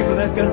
you, Brother Edgar.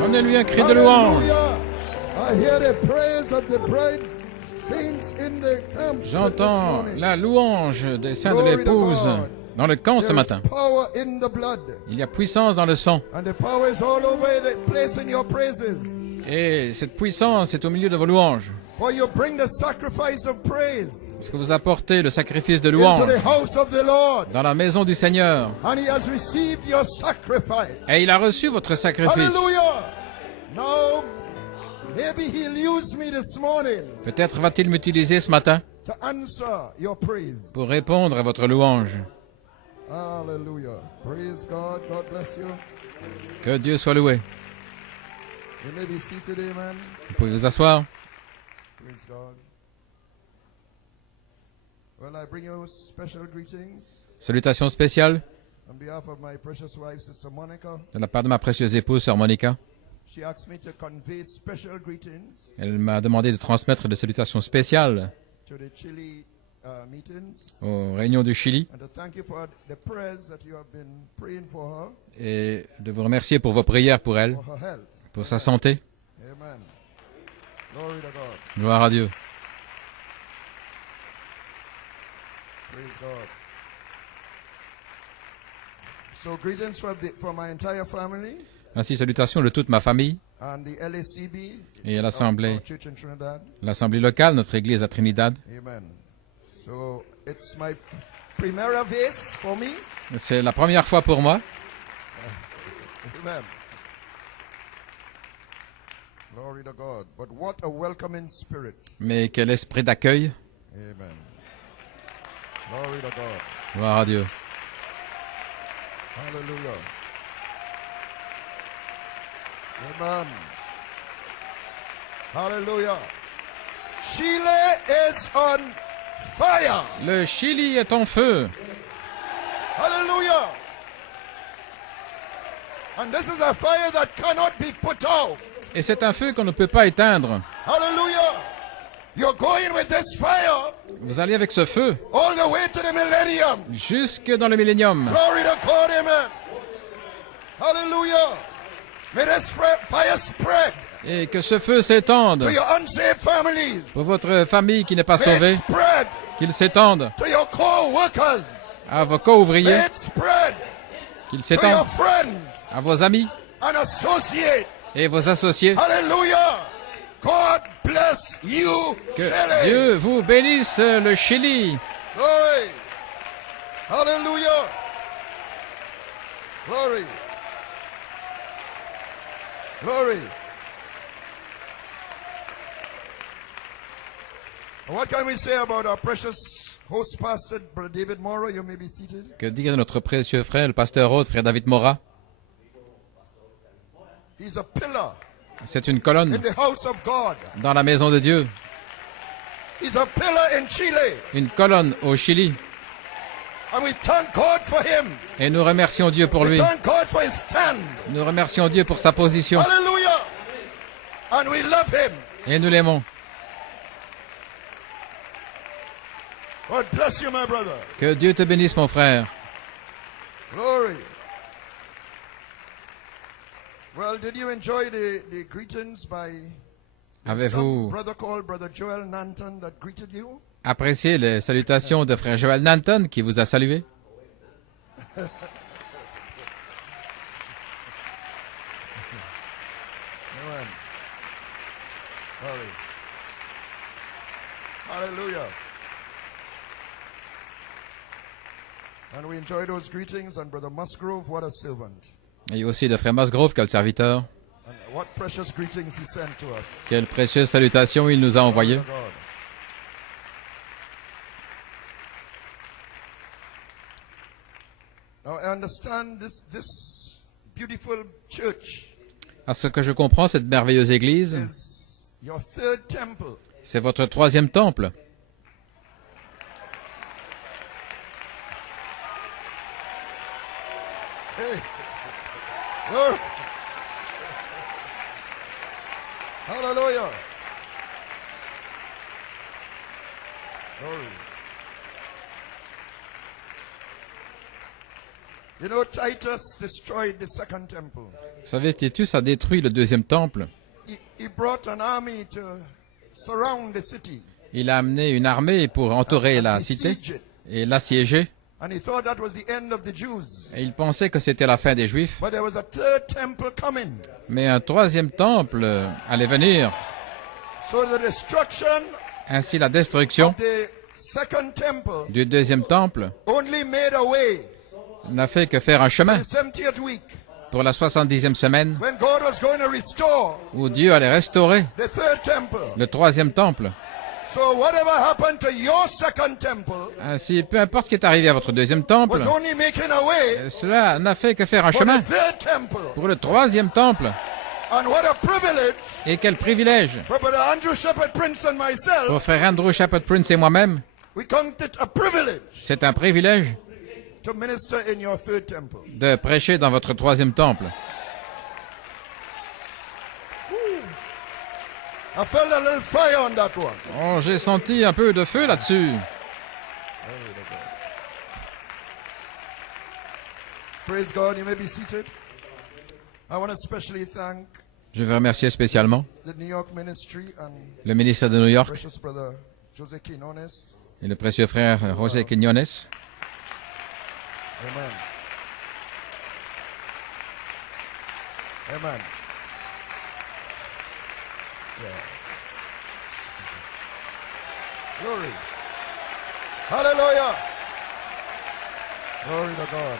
Donnez-lui un cri de louange. J'entends la louange des saints de l'épouse dans le camp ce matin. Il y a puissance dans le sang. Et cette puissance est au milieu de vos louanges. Parce que vous apportez le sacrifice de louange dans la maison du Seigneur. Et il a reçu votre sacrifice. Peut-être va-t-il m'utiliser ce matin pour répondre à votre louange. Que Dieu soit loué. Vous pouvez vous asseoir. Salutations spéciales de la part de ma précieuse épouse, Sœur Monica. Elle m'a demandé de transmettre des salutations spéciales aux réunions du Chili et de vous remercier pour vos prières pour elle, pour sa santé. Gloire à Dieu. Ainsi, salutations de toute ma famille et à l'Assemblée locale, notre église à Trinidad. C'est la première fois pour moi. Mais quel esprit d'accueil. Gloire à Dieu. Hallelujah. Amen. Hallelujah. Chile is on fire. Le Chili est en feu. Hallelujah. And this is a fire that cannot be put out. Et c'est un feu qu'on ne peut pas éteindre. Hallelujah. You're going with this fire. Vous allez avec ce feu all the way to the millennium. Jusque dans le millénium. Glory to God, amen. Hallelujah. May this fire spread. Et que ce feu s'étende to your unsaved families. Pour votre famille qui n'est pas sauvée. Qu'il s'étende to your co-workers. À vos co-ouvriers. Qu'il s'étende to your friends. À vos amis and associates. Et vos associés. Hallelujah. God bless you, que Chile. Dieu vous bénisse, le Chili. Glory. Hallelujah. Glory. Glory. What can we say about our precious host pastor, Brother David Mora? You may be seated. Que dire de notre précieux frère, le pasteur hôte, frère David Mora? He's a pillar C'est une colonne in the house of God. dans la maison de Dieu. He's a pillar in Chile. Une colonne au Chili. And we thank God for him. Et nous remercions Dieu pour We lui. thank God for his stand. Nous remercions Dieu pour sa position. Hallelujah. And we love him. Et nous l'aimons. God bless you, my brother. Que Dieu te bénisse, mon frère. Glory. Well, did you enjoy the greetings by some Avez-vous brother called Brother Joel Nanton that greeted you? apprécié les salutations de frère Joel Nanton qui vous a salué? Amen. Glory. Hallelujah. And we enjoy those greetings. And Brother Musgrove, what a servant. Et aussi de frère Musgrove, quel serviteur. And what precious greetings he sent to us. Quelle précieuse salutation il nous a envoyée. God. Now I understand this beautiful church À ce que je comprends, cette merveilleuse église, is your third temple. c'est votre troisième temple. Hey. Glory. Hallelujah. Glory. You know, Titus destroyed the second temple. Vous savez, Titus a détruit le deuxième temple. He brought an army to surround the city Il a amené une armée pour entourer la and cité besiege it. et l'assiéger. And he thought that was the end of the Jews. Et il pensait que c'était la fin des Juifs. But there was a third temple coming. Mais un troisième temple allait venir. So the destruction Ainsi, la destruction of the second temple du deuxième temple only made a way n'a fait que faire un chemin the 70th week pour la 70e semaine when God was going to restore où Dieu allait restaurer the third temple. le troisième temple. So whatever happened to your second temple Ainsi, peu importe ce qui est arrivé à votre deuxième temple, was only making a way cela n'a fait que faire un for chemin the third temple. pour le troisième temple. And what a privilege Et quel privilège for Brother Andrew Shepherd Prince and myself. pour frère Andrew Shepherd Prince et moi-même. We count it a privilege C'est un privilège to minister in your third temple. de prêcher dans votre troisième temple. I felt a little fire on that one. Oh, j'ai senti un peu de feu là-dessus. Praise God. You may be seated. I want to especially thank Je veux remercier spécialement the New York ministry and le ministère de New York precious brother Jose Quinones. et le précieux frère José Quiñones. Amen. Amen. Yeah. Glory. Hallelujah. Glory to God.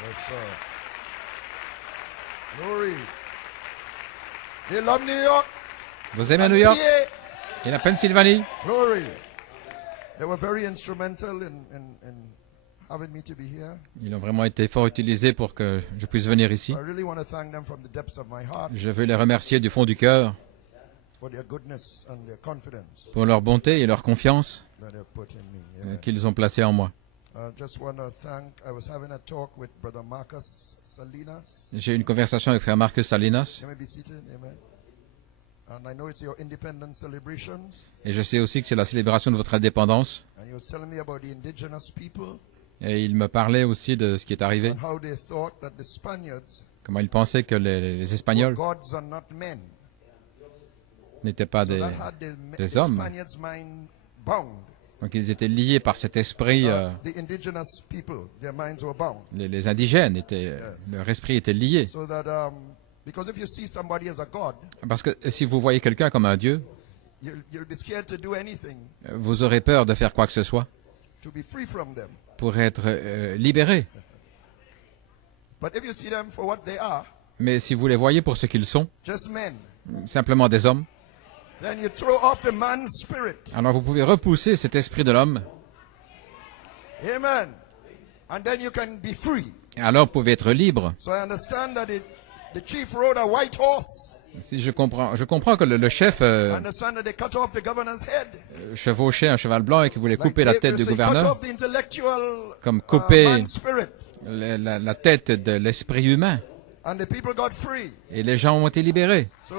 Yes, sir. Glory. They love New York. Vous aimez New York PA. et la Pennsylvanie? Glory. They were very instrumental in having me to be here. Ils ont vraiment été fort utilisés pour que je puisse venir ici. I really want to thank them from the depths of my heart Je veux les remercier du fond du cœur for their goodness and their confidence pour leur bonté et leur confiance that they put in me. Amen. qu'ils ont placée en moi. Just want to thank. I was having a talk with Brother Marcus Salinas. J'ai eu une conversation avec frère Marcus Salinas You may be seated. Amen. And I know it's your independence celebrations. et je sais aussi que c'est la célébration de votre indépendance. And he was telling me about the indigenous people Et il me parlait aussi de ce qui est arrivé, and how they thought that the Spaniards comment il pensait que les were Espagnols gods and not men. n'étaient pas So des... that had the des hommes. Spaniards' mind bound. Donc ils étaient liés par cet esprit, The indigenous people, their minds were bound. les indigènes, leur esprit était lié. So that, because if you see somebody as a god, Parce que si vous voyez quelqu'un comme un dieu, you'll be scared to do anything vous aurez peur de faire quoi que ce soit to be free from them. pour être libéré. But if you see them for what they are, Mais si vous les voyez pour ce qu'ils sont, just men, simplement des hommes, then you throw off the man's spirit. alors vous pouvez repousser cet esprit de l'homme Amen. And then you can be free. alors vous pouvez être libre. So I understand that the chief rode a white horse. Si je comprends que le chef I understand that they cut off the governor's head. chevauchait un cheval blanc et qu'il voulait couper la tête du Cut gouverneur, off the intellectual comme couper man's spirit. la tête de l'esprit humain. And the people got free. Et les gens ont été libérés. So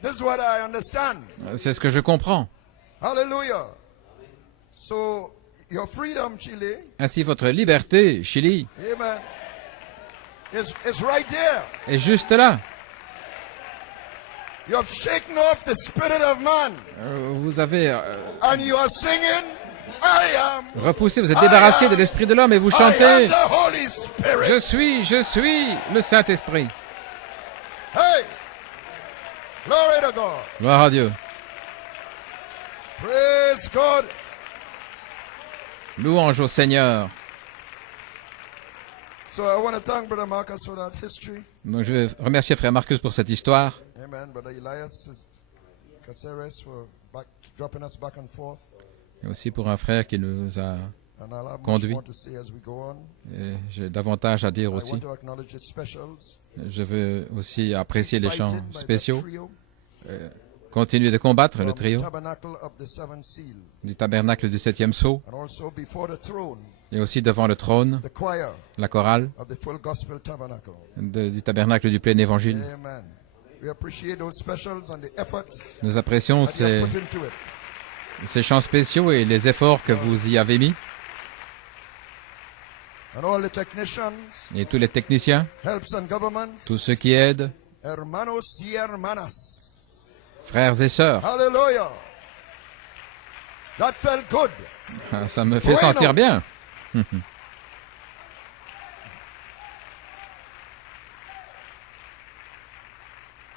this is what I understand. C'est ce que je comprends. Hallelujah. So your freedom, Chile, Ainsi, votre liberté, Chili, amen, is right there. est juste là. You have shaken off the spirit of man. Vous avez And you are singing, I am. repoussé, vous êtes débarrassé de l'esprit de l'homme et vous I am chantez the Holy Spirit. je suis le Saint-Esprit. Hey, glory to God. Gloire à Dieu. Praise God. Louange au Seigneur. So I want to thank Brother Marcus for that history. Donc, je veux remercier Frère Marcus pour cette histoire. Amen. Brother Elias Caceres for dropping us back and forth. Et aussi pour un frère qui nous a And I'll have much conduit. more to say as we go on. Et j'ai davantage à dire I aussi. want to acknowledge the specials. Je veux aussi apprécier les chants Fighting by the spéciaux. trio Continuer de combattre le from trio Tabernacle of the Seventh Seal. du tabernacle du septième sceau And also before the throne, et aussi devant le trône, the choir la chorale of the Full Gospel Tabernacle. du tabernacle du plein évangile. Amen. We appreciate those specials and the efforts Nous apprécions that you have put into it. ces chants spéciaux et les efforts que vous y avez mis. And all the technicians, Et tous les techniciens, helps and governments, tous ceux qui aident, hermanos y hermanas. frères et sœurs. Hallelujah. That felt good. Ça me fait sentir bien.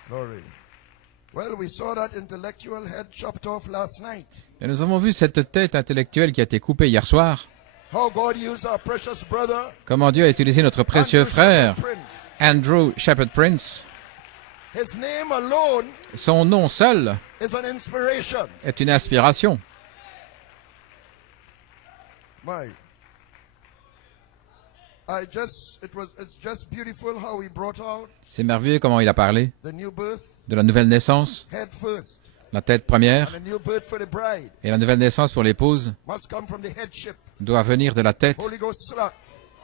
Glory. Well, we saw that intellectual head chopped off last night. Et nous avons vu cette tête intellectuelle qui a été coupée hier soir. How God used our precious brother, Comment Dieu a utilisé notre précieux Andrew frère, Shepherd Prince. Andrew Shepherd Prince. His name alone Son nom seul is an inspiration. est une inspiration. My. It's just beautiful how he brought out C'est merveilleux comment il a parlé the new birth, de la nouvelle naissance, head first, la tête première, and the new birth for the bride et la nouvelle naissance pour l'épouse must come from the headship. doit venir de la tête, Holy Ghost slot,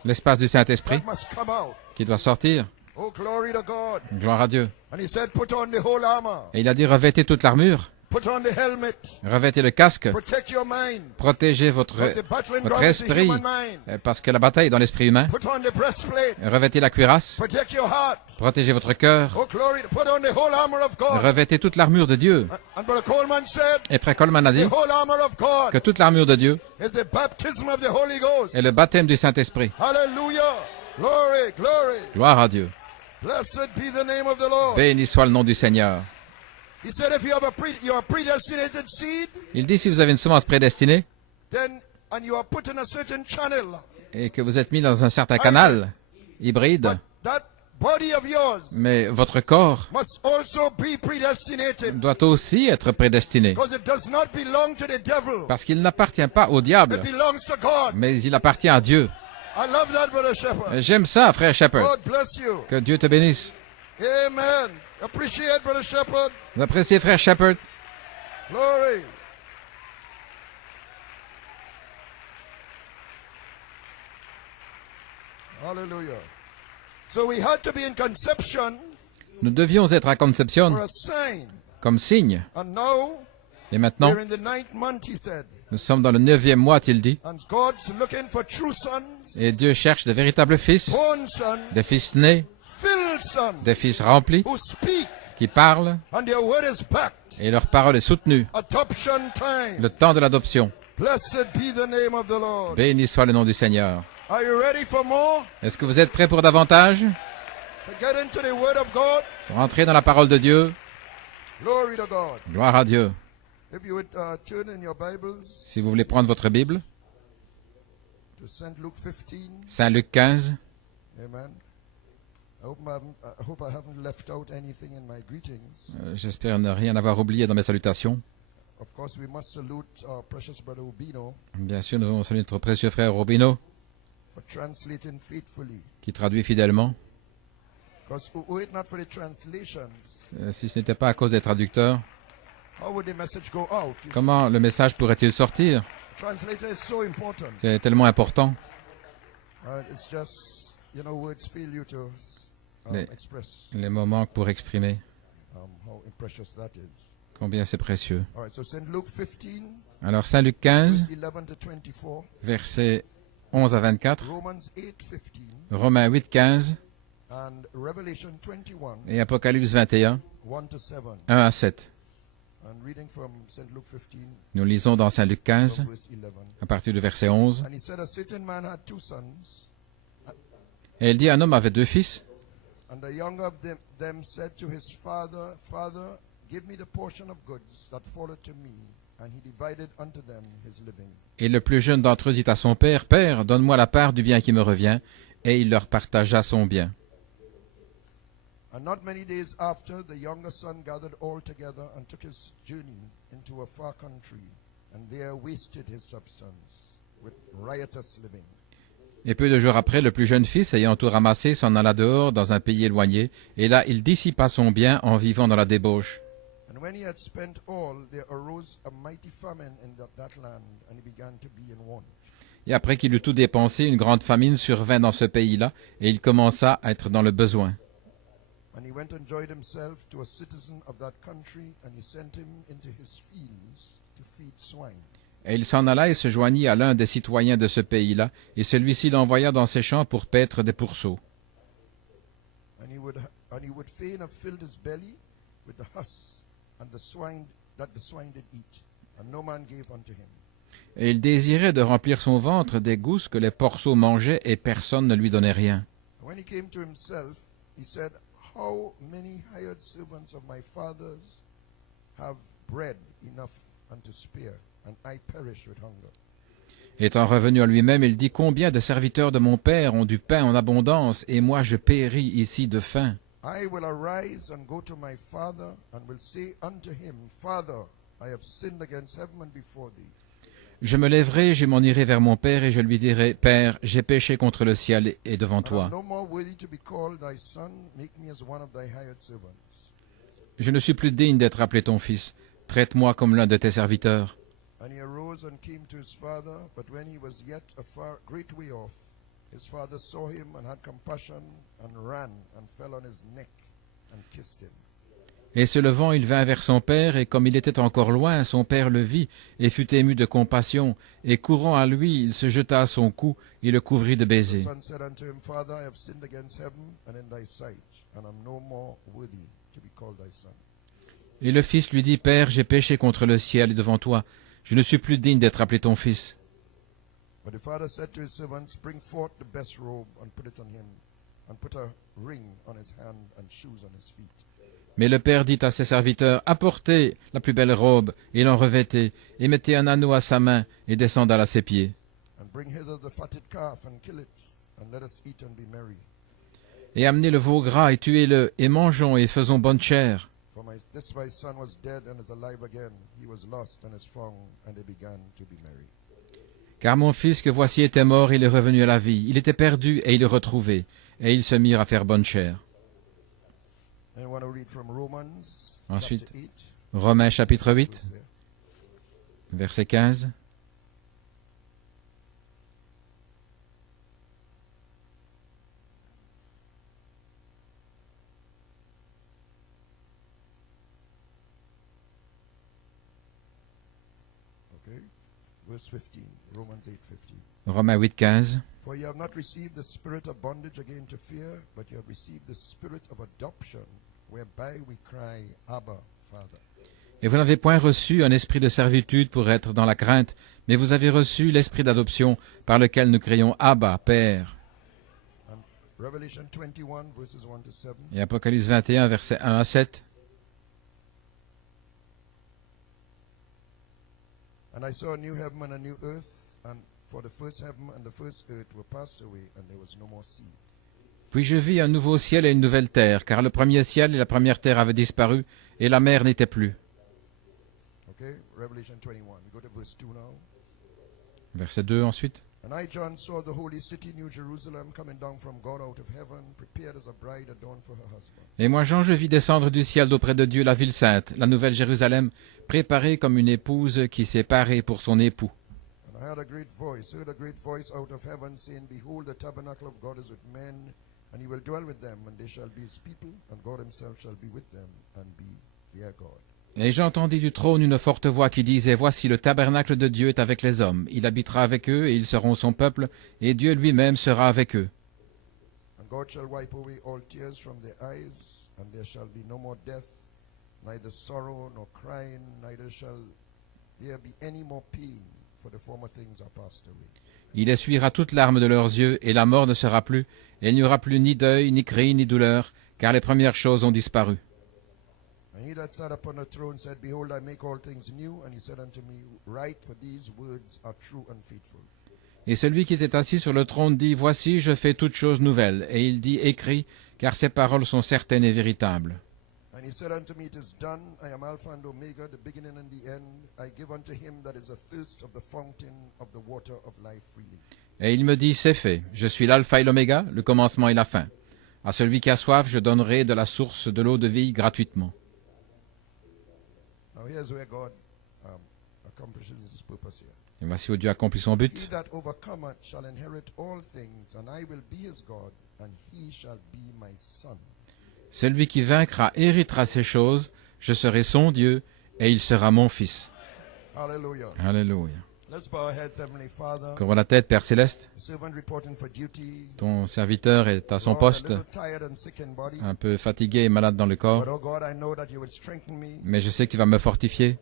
l'espace du Saint-Esprit that must come out. qui doit sortir. Oh, glory to God. Gloire à Dieu. And he said, put on the whole armor, Et il a dit revêtez toute l'armure, put on the helmet, revêtez le casque, protect your mind. protégez votre Because the battling votre ground is the esprit, human mind. parce que la bataille est dans l'esprit humain. Put on the breastplate, Revêtez la cuirasse, protect your heart. protégez votre cœur, Oh, glory, put on the whole armor of God. revêtez toute l'armure de Dieu. And Brother Coleman said, Et Frère Coleman a dit the whole armor of God que toute l'armure de Dieu is the baptism of the Holy Ghost. est le baptême du Saint-Esprit. Hallelujah. Glory, glory. Gloire à Dieu. Blessed be the name of the Lord. Béni soit le nom du Seigneur. He said, if you have a predestinated seed, Il dit si vous avez une semence prédestinée and you are put in a certain channel, et que vous êtes mis dans un certain canal hybride, but that body of yours mais votre corps must also be predestinated, doit aussi être prédestiné. because it does not belong to the devil. Parce qu'il n'appartient pas au diable, It belongs to God. mais il appartient à Dieu. I love that, Brother Shepherd. J'aime ça, Frère Shepherd. God bless you. Que Dieu te bénisse. Amen. Appreciate Brother Shepherd. Vous appréciez Frère Shepherd? Glory. Hallelujah. So we had to be in conception Nous devions être à Conception for a sign. comme signe. And now Et maintenant, we're in the 9th month, he said. nous sommes dans le 9e mois, a-t-il dit. And God's looking for true sons, Et Dieu cherche de véritables fils, born sons, des fils nés, filled sons, des fils remplis, who speak, qui parlent, and their word is backed. et leur parole est soutenue. Adoption time. Le temps de l'adoption. Blessed be the name of the Lord. Béni soit le nom du Seigneur. Are you ready for more? Est-ce que vous êtes prêts pour davantage? To get into the word of God? Pour entrer dans la parole de Dieu? Glory to God. Gloire à Dieu. If you would turn in your Bibles Si vous voulez prendre votre Bible, to St. Luke 15. Saint Luc 15. Amen. I hope I haven't left out anything in my greetings. J'espère ne rien avoir oublié dans mes salutations. Of course, we must salute our precious brother Ubino Bien sûr, nous allons saluer notre précieux frère Robino for translating faithfully. qui traduit fidèlement. Because were it not for the translations, Si ce n'était pas à cause des traducteurs, how would the message go out? comment le message pourrait-il sortir? Translator is so important. C'est tellement important. It's just, words fail you to express Les mots manquent pour exprimer how precious that is. combien c'est précieux. All right, so St. Luke 15, Alors Saint Luc 15, verse 11 to 24, versets 11 à 24, Romans 8:15, Romains 8, 15 and Revelation 21, et Apocalypse 21, 1 to 7. 1 à 7. And reading from St. Luke 15, Nous lisons dans Saint Luc 15, verse 11. à partir du verset 11. And he said, a certain man had 2 sons, Et il dit, un homme avait 2 fils, and the younger of them said to his father, Father, give me the portion of goods that falleth to me. And he divided unto them his living. et le plus jeune d'entre eux dit à son père, Père, donne-moi la part du bien qui me revient. Et il leur partagea son bien. And not many days after, the younger son gathered all together and took his journey into a far country, and there wasted his substance with riotous living. Et peu de jours après, le plus jeune fils, ayant tout ramassé, s'en alla dehors dans un pays éloigné, et là il dissipa son bien en vivant dans la débauche. And when he had spent all, there arose a mighty famine in that land, and he began to be in want. Et après qu'il eut tout dépensé, une grande famine survint dans ce pays-là, et il commença à être dans le besoin. And he went and joined himself to a citizen of that country, and he sent him into his fields to feed swine. Et il s'en alla et se joignit à l'un des citoyens de ce pays-là, et celui-ci l'envoya dans ses champs pour paître des pourceaux. And he would fain have filled his belly with the husks and the swine that the swine did eat, and no man gave unto him. Et il désirait de remplir son ventre des gousses que les porceaux mangeaient, et personne ne lui donnait rien. And when he came to himself, he said, How many hired servants of my father's have bread enough and to spare, and I perish with hunger. Étant revenu à lui-même, il dit, Combien de serviteurs de mon père ont du pain en abondance, et moi je péris ici de faim. I will arise and go to my father, and will say unto him, Father, I have sinned against heaven and before thee. Je me lèverai, je m'en irai vers mon père, et je lui dirai, Père, j'ai péché contre le ciel et devant And I toi. am no more worthy to be called thy son, make me as one of thy hired servants. Je ne suis plus digne d'être appelé ton fils. Traite-moi comme l'un de tes serviteurs. And he arose and came to his father, but when he was yet a far great way off, his father saw him and had compassion, and ran and fell on his neck and kissed him. Et se levant, il vint vers son père, et comme il était encore loin, son père le vit, et fut ému de compassion, et courant à lui, il se jeta à son cou, et le couvrit de The baisers. son said unto him, Father, I have sinned against heaven and in thy sight, and am no more worthy to be called thy son. Et le fils lui dit, Père, j'ai péché contre le ciel et devant toi. Je ne suis plus digne d'être appelé ton fils. But the father said to his servants, Bring forth the best robe and put it on him, and put a ring on his hand and shoes on his feet. Mais le père dit à ses serviteurs, Apportez la plus belle robe, et l'en revêtez, et mettez un anneau à sa main, et des sandales à ses pieds. And bring hither the fatted calf, and kill it, and let us eat and be merry. Et amenez le veau gras, et tuez-le, et mangeons, et faisons bonne chère. For this my son was dead and is alive again. He was lost and is found, and they began to be merry. Car mon fils que voici était mort, il est revenu à la vie. Il était perdu, et il est retrouvé. Et ils se mirent à faire bonne chère. And I want to read from Romans Ensuite, chapter 8. Romains chapitre 8, Verse there. verset 15. Okay. Verse 15. Romans 8:15. Romains 8, 15. For you have not received the spirit of bondage again to fear, but you have received the spirit of adoption, whereby we cry, Abba, Father. Et vous n'avez point reçu un esprit de servitude pour être dans la crainte, mais vous avez reçu l'esprit d'adoption par lequel nous crions Abba, Père. And Revelation 21, verses 1 to 7. Et Apocalypse 21, versets 1 à 7. And I saw a new heaven and a new earth, and for the first heaven and the first earth were passed away, and there was no more sea. Puis je vis un nouveau ciel et une nouvelle terre, car le premier ciel et la première terre avaient disparu, et la mer n'était plus. Okay, Revelation 21. We go to verse 2 now. Verset 2 ensuite. And I, John, saw the holy city, New Jerusalem, coming down from God out of heaven, prepared as a bride adorned for her husband. Et moi, Jean, je vis descendre du ciel d'auprès de Dieu la ville sainte, la nouvelle Jérusalem, préparée comme une épouse qui s'est parée pour son époux. And I heard a great voice out of heaven, saying, Behold, the tabernacle of God is with men, and he will dwell with them, and they shall be his people, and God himself shall be with them, and be their God. Et j'entendis du trône une forte voix qui disait, Voici le tabernacle de Dieu est avec les hommes. Il habitera avec eux, et ils seront son peuple, et Dieu lui-même sera avec eux. And God shall wipe away all tears from their eyes, and there shall be no more death, neither sorrow nor crying, neither shall there be any more pain, for the former things are passed away. Il essuiera toutes larmes de leurs yeux, et la mort ne sera plus, et il n'y aura plus ni deuil, ni cri, ni douleur, car les premières choses ont disparu. And he that sat upon the throne said, Behold, I make all things new. And he said unto me, Write, for these words are true and faithful. Et celui qui était assis sur le trône dit, Voici, je fais toutes choses nouvelles. Et il dit, Écris, car ces paroles sont certaines et véritables. And he said unto me, It is done. I am Alpha and Omega, the beginning and the end. I give unto him that is athirst of the fountain of the water of life freely. Et il me dit, C'est fait. Je suis l'alpha et l'oméga, le commencement et la fin. À celui qui a soif, je donnerai de la source de l'eau de vie gratuitement. Now here's where God accomplishes his purpose here. Et voici où Dieu accomplit son He but. that overcometh shall inherit all things, and I will be his God, and he shall be my son. Celui qui vaincra héritera ces choses. Je serai son Dieu, et il sera mon fils. Hallelujah. Alléluia. Let's bow our heads, Heavenly Father. Couvrons la tête, Père Céleste. The servant reporting for duty. Ton serviteur est à son Lord, poste, a little tired and sick in body. un peu fatigué et malade dans le But corps. oh God, I know that you would strengthen me. Mais je sais qu'il va me fortifier,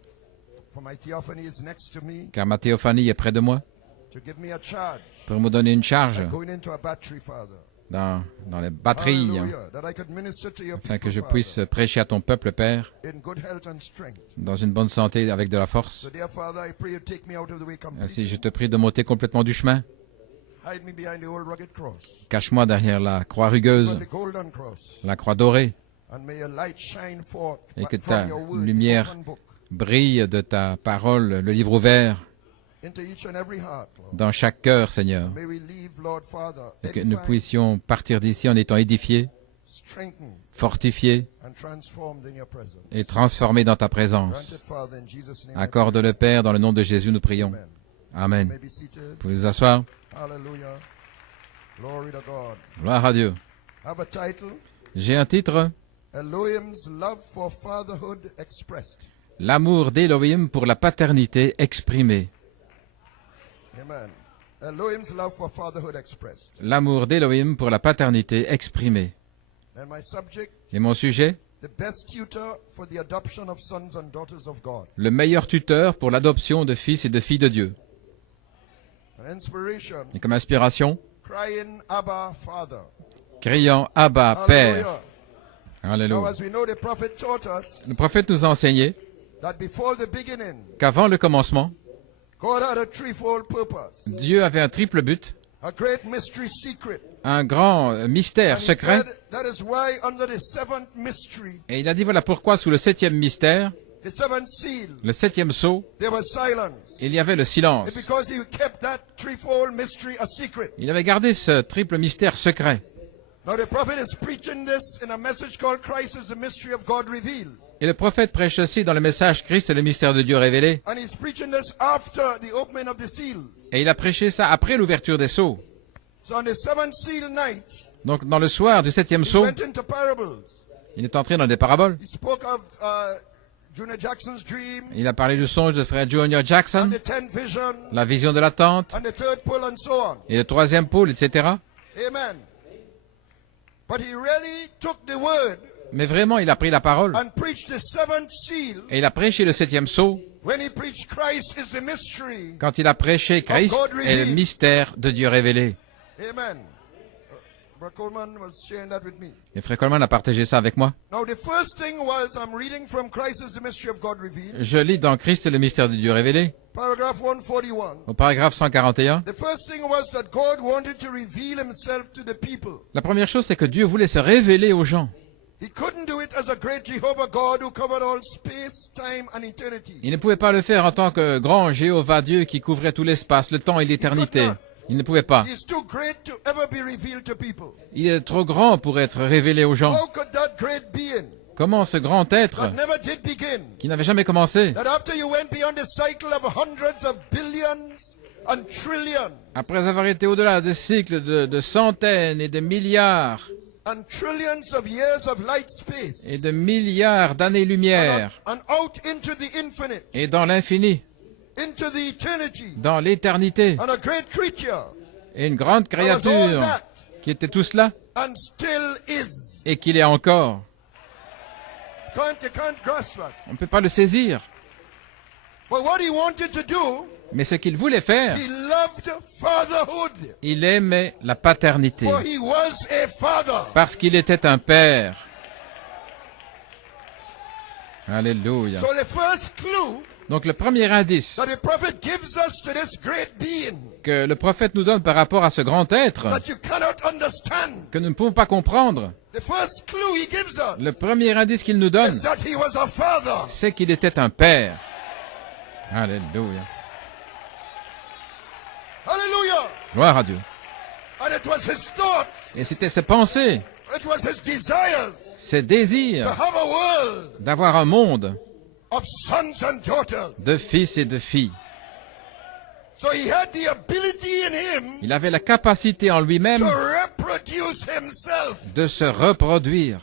For my theophany is next to me car ma théophanie est près de moi, to give me a charge. pour me donner une charge Like going into a battery, Father. dans les batteries, Hallelujah. That I could minister to your afin que people, je Father, puisse prêcher à ton peuple, Père, in good health and strength. dans une bonne santé avec de la force. So dear Father, I pray you take me out of the way Ainsi, je completely. te prie de m'ôter complètement du chemin. Hide me behind the old rugged cross. Cache-moi derrière la croix rugueuse, On the golden cross. la croix dorée. And may your light shine forth Et que from ta your word, the lumière open book, brille de ta parole, le livre ouvert, into each and every heart, Lord. dans chaque cœur, Seigneur. May we leave, Lord Father, Et que nous edified, puissions partir d'ici en étant édifiés, strengthened, fortifiés and transformed in your presence. et transformés dans ta Grant présence. it, Father, in Jesus' name. I Accorde le Père, dans le nom de Jésus, nous prions. pray. Amen. May be seated. Vous pouvez vous asseoir. Hallelujah. Glory to God. Gloire à Dieu. Have a title. J'ai un titre, Elohim's love for fatherhood expressed. L'amour d'Élohim pour la paternité exprimée. Amen. Elohim's love for fatherhood expressed. L'amour d'Élohim pour la paternité exprimée. And my subject, Et mon sujet, the best tutor for the adoption of sons and daughters of God. le meilleur tuteur pour l'adoption de fils et de filles de Dieu. An inspiration, Et comme inspiration, crying Abba, Father. criant Abba, Père. Hallelujah. Now, Alléluia. as we know, the prophet taught us Le prophète nous a enseigné that before the beginning, qu'avant le commencement, God had a threefold purpose, Dieu avait un triple but, a great mystery secret. un grand mystère And he secret. said that is why under the seventh mystery, Et il a dit voilà pourquoi sous le septième mystère, the seventh seal, le septième sceau, there was silence. il y avait le It's silence. because he kept that threefold mystery a secret. Il avait gardé ce triple mystère secret. Now the prophet is preaching this in a message called Christ is the mystery of God revealed. Et le prophète prêche aussi dans le message Christ est le mystère de Dieu révélé. And he's preaching this after the opening of the seals. Et il a prêché ça après l'ouverture des sceaux. So on the seventh seal night, Donc dans le soir du septième he sceau, went into parables. il est entré dans des paraboles. He spoke of Junior Jackson's dream, Il a parlé du songe de frère Junior Jackson, and the tenth vision, la vision de la tente, and the third pull, and so on. et le troisième pôle, etc. Amen. But he really took the word Mais vraiment, il a pris la parole and preached the seventh seal et il a prêché le septième sceau when he preached Christ is the mystery. quand il a prêché Christ est le mystère de Dieu révélé. Amen. Brother Coleman was sharing that with me. Et frère Coleman a partagé ça avec moi. Now the first thing was I'm reading from Christ is the mystery of God revealed. Je lis dans Christ est le mystère de Dieu révélé, Paragraph 141. au paragraphe 141. The first thing was that God wanted to reveal himself to the people. La première chose, c'est que Dieu voulait se révéler aux gens. He couldn't do it as a great Jehovah God who covered all space, time, and eternity. Il ne pouvait pas le faire en tant que grand Jéhovah Dieu qui couvrait tout l'espace, le temps et l'éternité. Il ne pouvait pas. He's too great to ever be revealed to people. Il est trop grand pour être révélé aux gens. How could that great being Comment ce grand être, that never did begin, qui n'avait jamais commencé, that after you went beyond the cycle of hundreds of billions and trillions après avoir été au-delà de cycles de centaines et de milliards and trillions of years of light space et de milliards d'années-lumière, and out into the infinite, et dans l'infini, into the eternity, dans l'éternité, and a great creature et une grande that was all créature that qui était tout cela and still is. et qu'il est encore. You can't grasp that. On ne peut pas le saisir. But what he wanted to do, Mais ce qu'il voulait faire, he loved fatherhood, il aimait la paternité, for he was a father. parce qu'il était un père. Alléluia. So the first clue Donc le premier indice that the prophet gives us to this great being que le prophète nous donne par rapport à ce grand être, that you cannot understand, que nous ne pouvons pas comprendre, the first clue he gives us le premier indice qu'il nous donne, is that he was a father. c'est qu'il était un père. Alléluia. Hallelujah. Gloire à Dieu. And it was his thoughts, Et c'était ses pensées, it was his desires ses to désirs have a world d'avoir un monde of sons and daughters. de fils et de filles. So he had the ability in him Il avait la capacité en lui-même to reproduce himself. de se reproduire.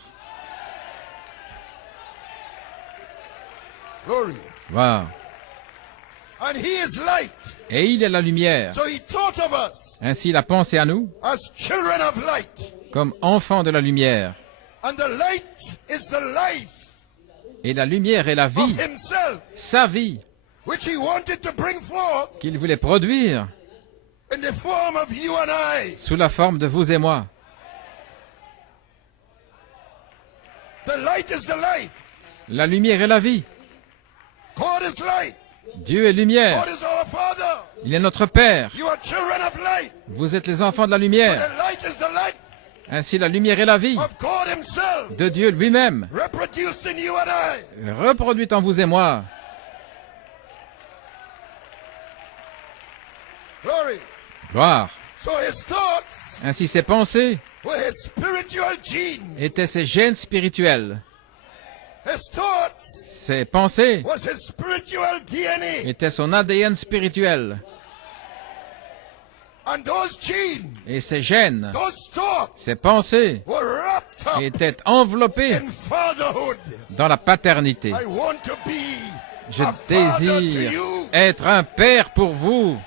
Glory. Wow. And he is light. Et il est la lumière. So he thought of us Ainsi, il a pensé à nous as children of light. comme enfants de la lumière. And the light is the life Et la lumière est la of vie, himself, sa vie, which he wanted to bring forth qu'il voulait produire in the form of you and I. sous la forme de vous et moi. The light is the life. La lumière est la vie. God is light. Dieu est lumière. God is our Father. Il est notre Père. You are children of light. Vous êtes les enfants de la So lumière. the light is the light Ainsi, la lumière est la vie of God himself, de Dieu lui-même, reproduced in you and I. reproduite en vous et moi. Glory. Gloire. So his thoughts Ainsi, ses pensées were his spiritual genes. étaient ses gènes spirituels. His thoughts Ses pensées was his spiritual DNA. étaient son ADN spirituel. And those genes, Et ses gènes, those thoughts ses pensées were wrapped up étaient enveloppées in fatherhood. dans la paternité. I want to be Je a father to désire you. être un père pour vous.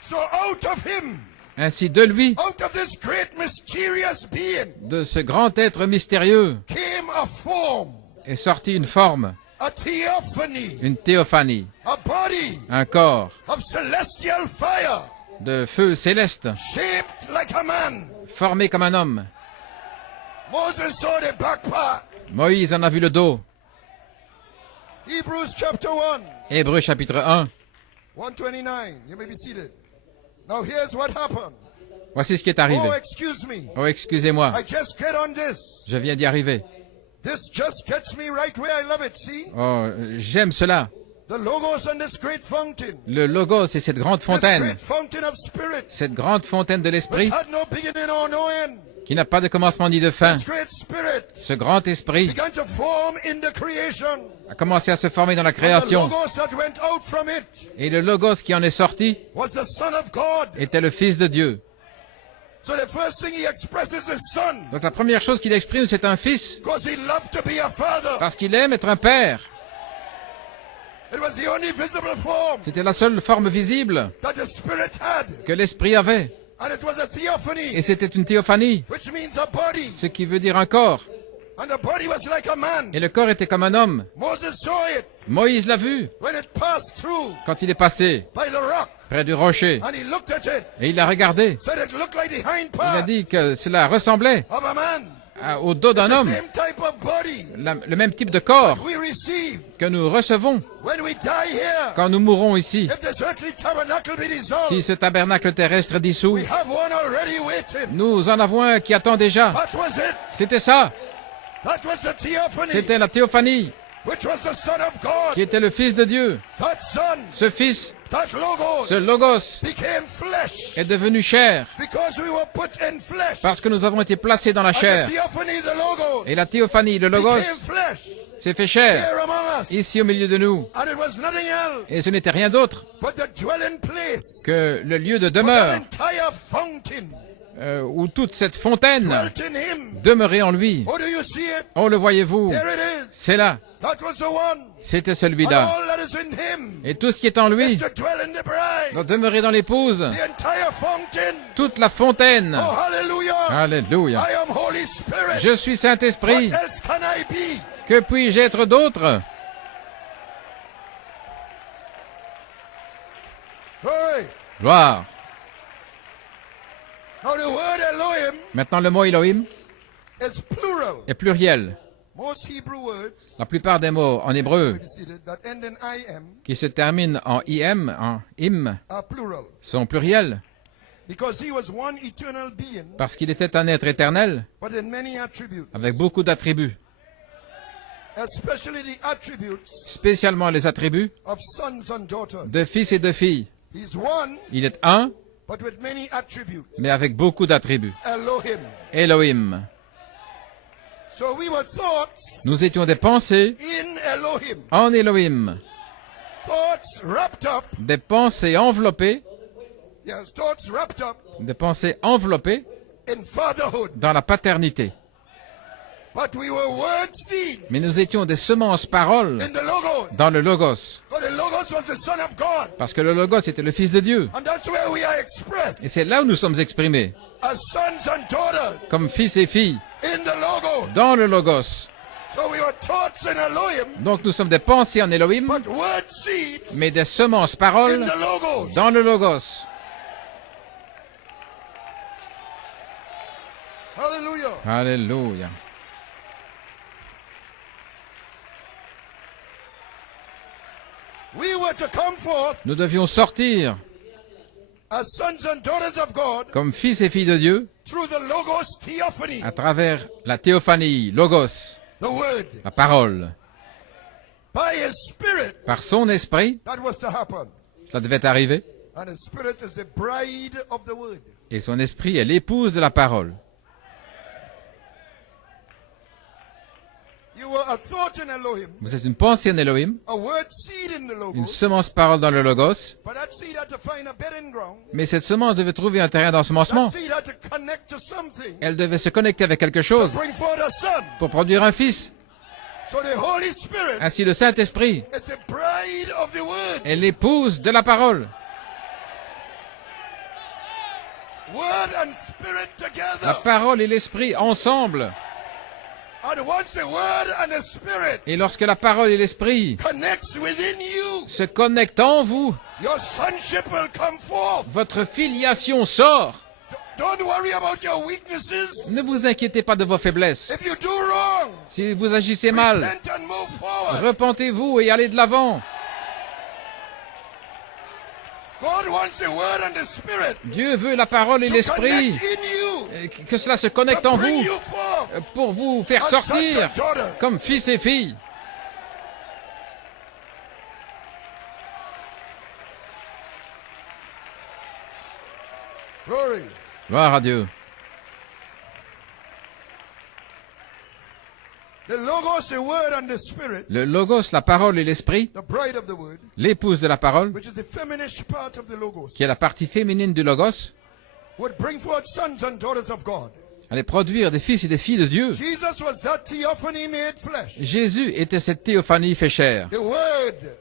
So out of him, Ainsi, de lui, out of this great mysterious being, de ce grand être mystérieux, came a form, est sortie une forme, a theophany, une théophanie, a body un corps of celestial fire, de feu céleste, shaped like a man. formé comme un homme. Moses saw the back part. Moïse en a vu le dos. Hebrews chapter 1, Hébreux chapitre 1. 129. You may be seated. Now here's what happened. Voici ce qui est arrivé. Oh, excuse me. Oh, excusez-moi, I just get on this. je viens d'y arriver. This just gets me right where I love it. See? Oh, j'aime cela. The logos on this great fountain. Le logos, c'est cette grande This fontaine, great fountain of spirit. cette grande fontaine de Which l'esprit had no beginning or no end. qui n'a pas de commencement ni de fin. This great spirit Ce grand esprit began to form in the creation. a commencé à se former dans la And the création. logos that went out from it Et le logos qui en est sorti was the Son of God. était le Fils de Dieu. So the first thing he expresses is son. Donc la première chose qu'il exprime, c'est un fils, Because he loved to be a father. parce qu'il aime être un père. It was the only visible form C'était la seule forme visible that the spirit had. que l'esprit avait. And it was a theophany, Et c'était une théophanie, which means a body. ce qui veut dire un corps. And the body was like a man. Et le corps était comme un homme. Moses saw it Moïse l'a vu when it passed through quand il est passé by the rock. près du rocher. And he looked at it. Et il l'a regardé. Said it looked like the hind Il a part dit que cela ressemblait of a man. au dos d'un The homme, same type of body le même type de corps we receive que nous recevons when we die here. quand nous mourrons ici. If this earthly tabernacle be dissolved, Si ce tabernacle terrestre est dissous, we have one already waiting. nous en avons un qui attend déjà. That was it. C'était ça. That was the theophany, C'était la théophanie, which was the Son of God. qui était le Fils de Dieu. That Son, Ce Fils, that Logos, ce Logos, became flesh est devenu chair because we were put in flesh. parce que nous avons été placés dans la And the chair. theophany, the Logos, Et la théophanie, le Logos, became flesh s'est fait chair here among us. ici au milieu de nous. And it was nothing else Et ce n'était rien d'autre but the dwelling place que le lieu de for that demeure entire fountain où toute cette fontaine dwelt in him. demeurait en lui. Oh, do you see it? Oh, le voyez-vous? There it is. C'est là. That was the one. C'était And celui-là. all that is in him Et tout ce qui est en is lui to dwell in the bride. doit demeurer dans l'épouse. The entire fountain. Toute la fontaine. Oh, hallelujah. Alléluia. I am Holy Spirit. Je suis Saint-Esprit. What else can I be? Que puis-je être d'autre? Glory. Gloire. Now the word Elohim Maintenant, le mot Elohim is plural. est pluriel. Most Hebrew words La plupart des mots en hébreu maybe seated, that end in im qui se terminent en im, are plural. sont pluriels Because he was one eternal being, parce qu'il était un être éternel but in many attributes. avec beaucoup d'attributs, Especially the attributes spécialement les attributs of sons and daughters. de fils et de filles. He's one, Il est un, but with many attributes. mais avec beaucoup d'attributs. Elohim. Elohim. So we were thoughts Nous étions des pensées in Elohim. en Elohim, Thoughts wrapped up. des pensées enveloppées, Yes, thoughts wrapped up des pensées enveloppées in fatherhood. dans la paternité. But we were word seeds Mais nous étions des semences paroles in the Logos. dans le Logos, But the Logos was the Son of God. parce que le Logos était le Fils de Dieu. And that's where we are Et expressed c'est là où nous sommes exprimés, as sons and daughters comme fils et filles, in the Logos. dans le Logos. So we were thoughts in Elohim, Donc nous sommes des pensées en Elohim, but word seeds mais des semences in paroles the Logos. dans le Logos. Hallelujah. Alléluia. We were to come forth Nous devions sortir as sons and daughters of God comme fils et filles de Dieu through the Logos theophany, à travers la théophanie, Logos, the Word. la parole. By His Spirit, Par son esprit, that was to happen. cela devait arriver, And His Spirit is the bride of the Word. et son esprit est l'épouse de la parole. You were a thought in Elohim, Vous êtes une pensée en Elohim, a word seed in the une Logos, semence parole dans le Logos, but that seed had to find a bedding ground. mais cette semence devait trouver un terrain That d'ensemencement. seed had to connect to something Elle devait se connecter avec quelque to chose bring forth a son. pour produire un fils. So the Holy Spirit Ainsi, le Saint-Esprit is the bride of the Word. est l'épouse de la parole. Word and Spirit La together. parole et l'esprit ensemble. And once the Word and the Spirit Et lorsque la parole et l'esprit connects within you, se connectent en vous, your sonship will come forth. votre filiation sort. Don't worry about your weaknesses. Ne vous inquiétez pas de vos faiblesses. If you do wrong, Si vous agissez mal, repent and move forward. repentez-vous et allez de l'avant. God wants the Word and the Spirit Dieu veut la parole et to l'esprit, connect in you, que cela se connecte to en bring vous you forth pour vous faire as sons sortir and daughters. comme fils et filles. Glory. Gloire à Dieu. The Logos, the Word and the Spirit, Le Logos, la parole et l'esprit, the bride of the Word, l'épouse de la parole, which is the feminine part of the Logos, qui est la partie féminine du Logos, would bring forth sons and daughters of God. allait produire des fils et des filles de Dieu. Jesus was that theophany made flesh. Jésus était cette théophanie fait chair, The Word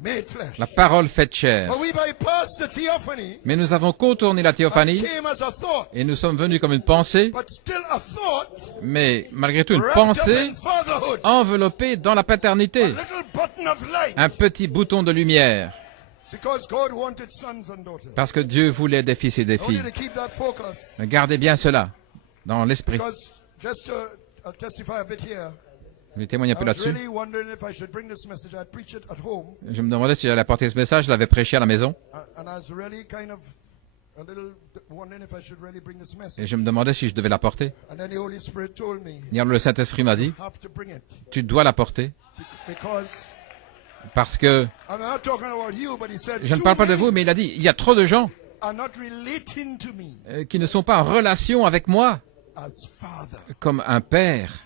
made flesh. la parole faite chair. But we bypassed the theophany Mais nous avons contourné la and théophanie came as a thought, et nous sommes venus comme une pensée, but still a thought mais malgré tout une wrapped up pensée in fatherhood. enveloppée dans la A paternité, little button of light. un petit bouton de lumière, Because God wanted sons and daughters. parce que Dieu voulait des fils et des I want you filles. to keep that focus. Gardez bien cela dans l'esprit, Because just to testify a bit here. Je vais témoigner un I peu was là-dessus. really wondering if I should bring this message. I'd preach it at home, Je me demandais si j'allais apporter ce message, je l'avais prêché à la maison. and I was really kind of a little wondering if I should really bring this Et message. je me demandais si je devais l'apporter. And then the Holy Spirit told me, Et alors le Saint-Esprit m'a dit, "You have to bring it tu dois l'apporter. because Parce que, I'm not talking about you, but he said je ne too parle pas de many vous, mais il a dit, il y a trop de gens are not relating to me qui ne sont pas en relation avec moi as Father." comme un père.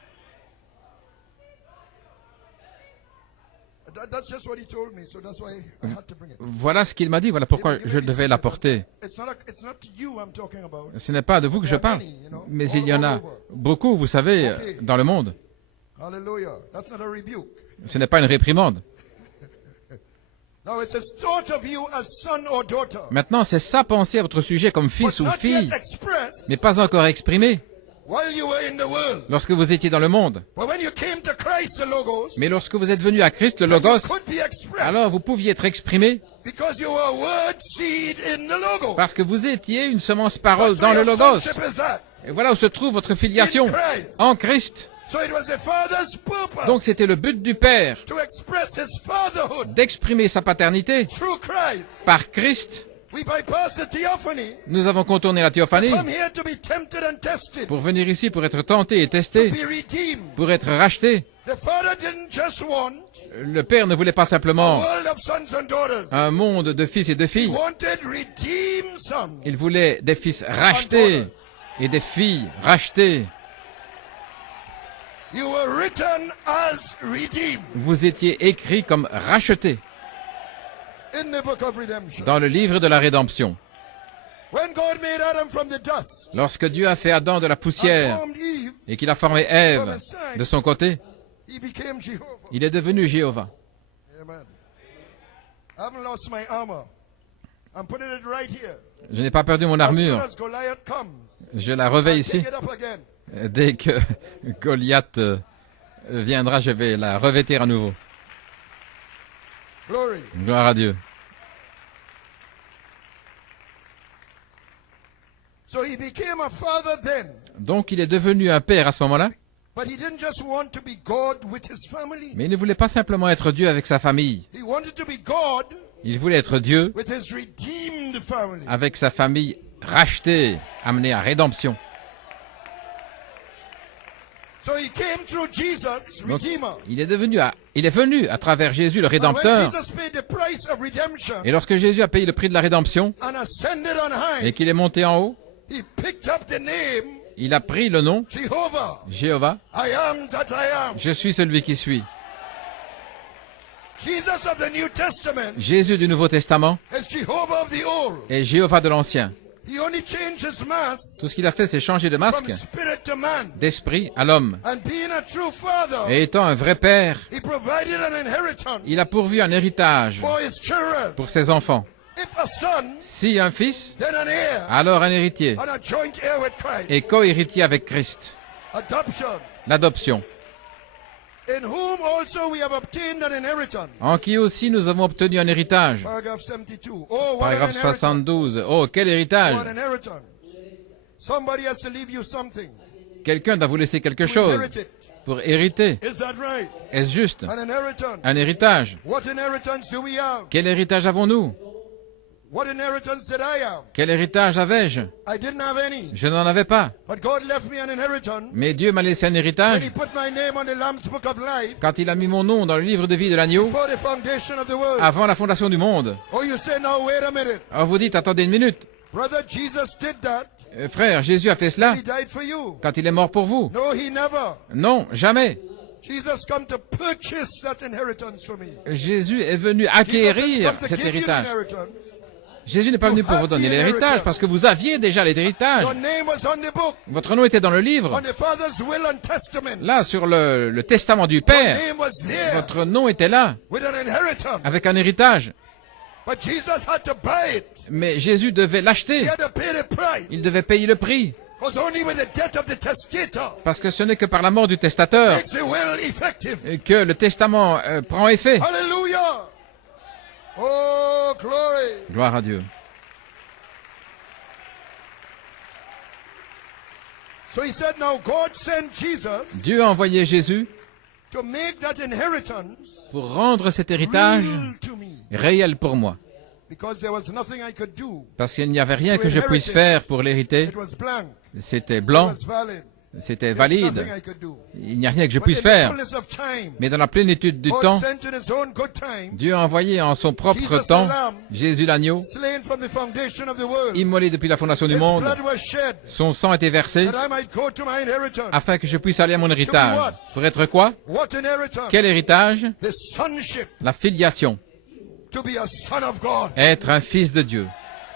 That's just what he told me, so that's why I had to bring it. Voilà ce qu'il m'a dit, voilà pourquoi je devais l'apporter. It's not to you I'm talking about. Ce n'est pas de vous que je parle, mais il y en a beaucoup, vous savez, dans le monde. Hallelujah. That's not a rebuke. Ce n'est pas une réprimande. Now it says thought of you as son or daughter. Maintenant, c'est sa pensée à votre sujet comme But fils ou not fille, yet expressed mais pas encore exprimée while you were in the world. lorsque vous étiez dans le monde. But when you came to Christ, the Logos, Mais lorsque vous êtes venu à Christ, le then you Logos, could be expressed alors vous pouviez être exprimé because you were word seed in the Logos. parce que vous étiez une semence parole That's dans where le your Logos. sonship is at. Et voilà où se trouve votre filiation, In Christ. en Christ. So it was the Father's purpose Donc c'était le but du Père, to express his fatherhood d'exprimer sa paternité through Christ. par Christ. We bypass the theophany, Nous avons contourné la théophanie come here to be tempted and tested, pour venir ici pour être tenté et to testé, be redeemed. pour être racheté. The Father didn't just want Le Père ne voulait pas a simplement world of sons and daughters. un monde de fils et de He filles. wanted redeemed sons. Il voulait des fils rachetés et des filles rachetées. You were written as redeemed Vous étiez écrits comme rachetés in the book of redemption. dans le livre de la rédemption. When God made Adam from the dust Lorsque Dieu a fait Adam de la and poussière formed Eve, et qu'il a formé Ève de son côté, he became Jehovah. il est devenu Jéhovah. Amen. I haven't lost my armor. I'm putting it right here. Je n'ai pas perdu mon As soon armure. as Goliath comes, Je la revais I'll ici. take it up again. Dès que Goliath viendra, je vais la revêtir à nouveau. Glory. Gloire à Dieu. So he became a father then, Donc il est devenu un père à ce moment-là, but he didn't just want to be God with his family. mais il ne voulait pas simplement être Dieu avec sa famille. He wanted to be God Il voulait être Dieu with his redeemed family. avec sa famille rachetée, amenée à rédemption. So he came through Jesus, Donc, Redeemer. il est venu à travers Jésus, le And when Rédempteur. Jesus paid the price of redemption Et lorsque Jésus a payé le prix de la rédemption and ascended on et high, qu'il est monté en haut, he picked up the name il a pris le nom Jehovah. Jéhovah. I am that I am. Je suis celui qui suis. Jesus of the New Testament Jésus du Nouveau Testament is Jehovah of the Old. et Jéhovah de l'Ancien. He only changed his Tout mask ce qu'il a fait, c'est changer de from masque spirit to man. d'esprit à l'homme. And being a true father, Et étant un vrai père, he provided an inheritance il a pourvu un héritage for his children. pour ses enfants. If a son, Si un fils, then an heir, alors un héritier and a joint heir with Christ. et co-héritier avec Christ. Adoption, L'adoption, in whom also we have obtained an inheritance. en qui aussi nous avons obtenu un héritage. Paragraph 72. Oh, what an Paragraphe inheritance. 72. Oh, quel héritage! What an inheritance. Somebody has to leave you something Quelqu'un doit vous laisser quelque to chose inherit it. pour hériter. Is that right? Est-ce juste? An inheritance. Un héritage. What inheritance do we have? Quel héritage avons-nous? What inheritance did I have? Quel héritage avais-je? I didn't have any. Je n'en avais pas. But God left me an inheritance. Mais Dieu m'a laissé un When héritage He put my name on the Lamb's Book of Life quand il a mis mon nom dans le livre de vie de l'agneau for the foundation of the world. avant la fondation du monde. Oh, you say, now wait a minute. Alors vous dites, attendez une minute. Brother, Jesus did that. Frère, Jésus a fait cela He died for you. quand il est mort pour vous. No, He never. Non, jamais. Jesus come to purchase that inheritance for me. Jésus est venu Jesus acquérir come to cet give you the héritage. inheritance. Jésus n'est pas venu pour vous donner l'héritage parce que vous aviez déjà l'héritage. Your name was on the book, Votre nom était dans le livre. on the Father's will and testament. Là, sur le testament du Your Père, name was there votre nom était là with an inheritance. avec un héritage. But Jesus had to buy it. Mais Jésus devait l'acheter. He had to pay the price. Il devait payer le prix. Because only with the death of the testator Parce que ce n'est que par la mort du testateur makes the will effective. que le testament prend effet. Hallelujah. Oh, glory. Gloire à Dieu. So he said, now God sent Jesus Dieu a envoyé Jésus to make that inheritance pour rendre cet héritage real to me. réel pour moi. Because there was nothing I could do. Parce qu'il n'y avait rien que je puisse faire pour l'hériter. It was blank. C'était It blanc, was valid. c'était There's valide. nothing I could do. Il n'y a rien que je But puisse in the faire. fullness of time, Mais dans la plénitude du God temps, sent in his own good time, Dieu a envoyé en son propre Jesus temps the Lamb, Jésus l'agneau, slain from the foundation of the world. immolé depuis la fondation du His monde. blood was shed Son sang a été versé that I might go to my inheritance. afin que je puisse aller à mon héritage. Pour être quoi? What inheritance? Quel héritage? The sonship, La filiation. to be a son of God. Être un fils de Dieu.